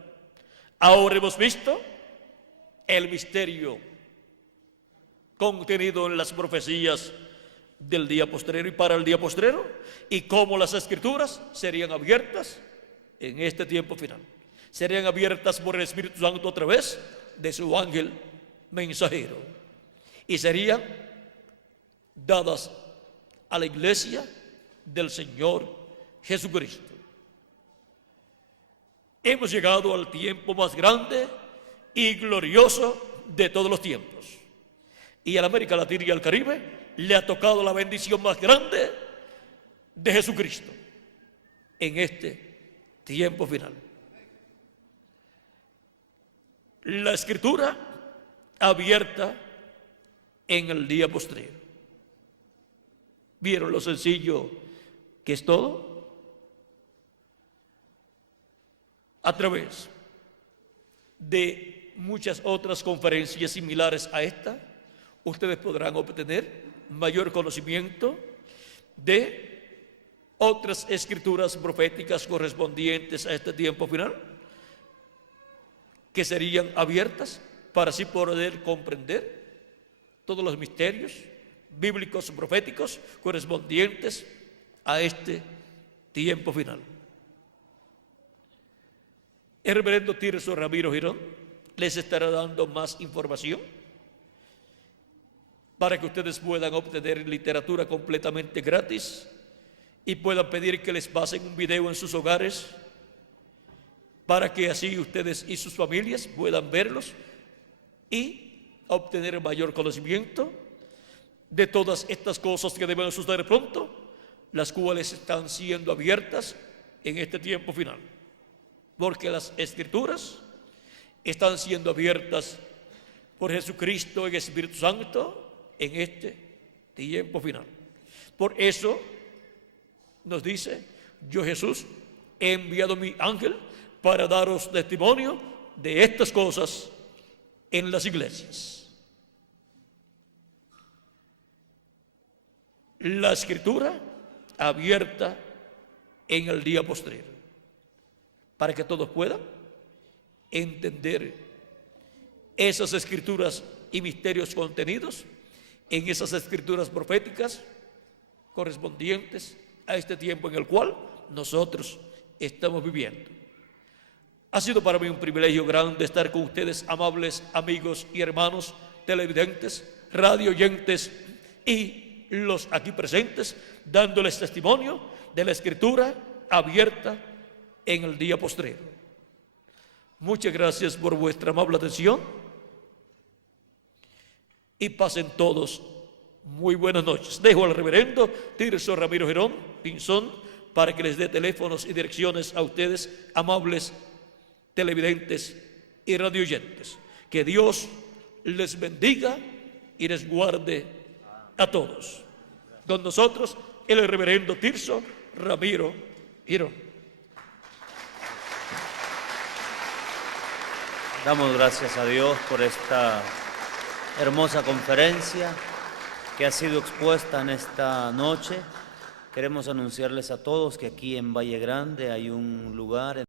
Ahora hemos visto el misterio contenido en las profecías del día postrero y para el día postrero, y cómo las escrituras serían abiertas en este tiempo final. Serían abiertas por el Espíritu Santo a través de su ángel mensajero, y serían dadas a la iglesia del Señor Jesucristo. Hemos llegado al tiempo más grande y glorioso de todos los tiempos, y a la América Latina y al Caribe le ha tocado la bendición más grande de Jesucristo en este tiempo final. La escritura abierta en el día postrero. ¿Vieron lo sencillo que es todo? A través de muchas otras conferencias similares a esta, ustedes podrán obtener mayor conocimiento de otras escrituras proféticas correspondientes a este tiempo final, que serían abiertas para así poder comprender todos los misterios bíblicos proféticos correspondientes a este tiempo final. El reverendo Tirso Ramiro Girón les estará dando más información para que ustedes puedan obtener literatura completamente gratis y puedan pedir que les pasen un video en sus hogares para que así ustedes y sus familias puedan verlos y obtener mayor conocimiento de todas estas cosas que deben suceder pronto, las cuales están siendo abiertas en este tiempo final, porque las escrituras están siendo abiertas por Jesucristo en Espíritu Santo en este tiempo final. Por eso nos dice: yo, Jesús, he enviado mi ángel para daros testimonio de estas cosas en las iglesias. La escritura abierta en el día postrero, para que todos puedan entender esas escrituras y misterios contenidos en esas escrituras proféticas correspondientes a este tiempo en el cual nosotros estamos viviendo. Ha sido para mí un privilegio grande estar con ustedes, amables amigos y hermanos televidentes, radio oyentes y los aquí presentes, dándoles testimonio de la escritura abierta en el día postrero. Muchas gracias por vuestra amable atención y pasen todos muy buenas noches. Dejo al reverendo Tirso Ramiro Girón Pinzón para que les dé teléfonos y direcciones a ustedes, amables televidentes y radioyentes. Que Dios les bendiga y les guarde a todos. Con nosotros el reverendo Tirso Ramiro Girón. Damos gracias a Dios por esta hermosa conferencia que ha sido expuesta en esta noche. Queremos anunciarles a todos que aquí en Valle Grande hay un lugar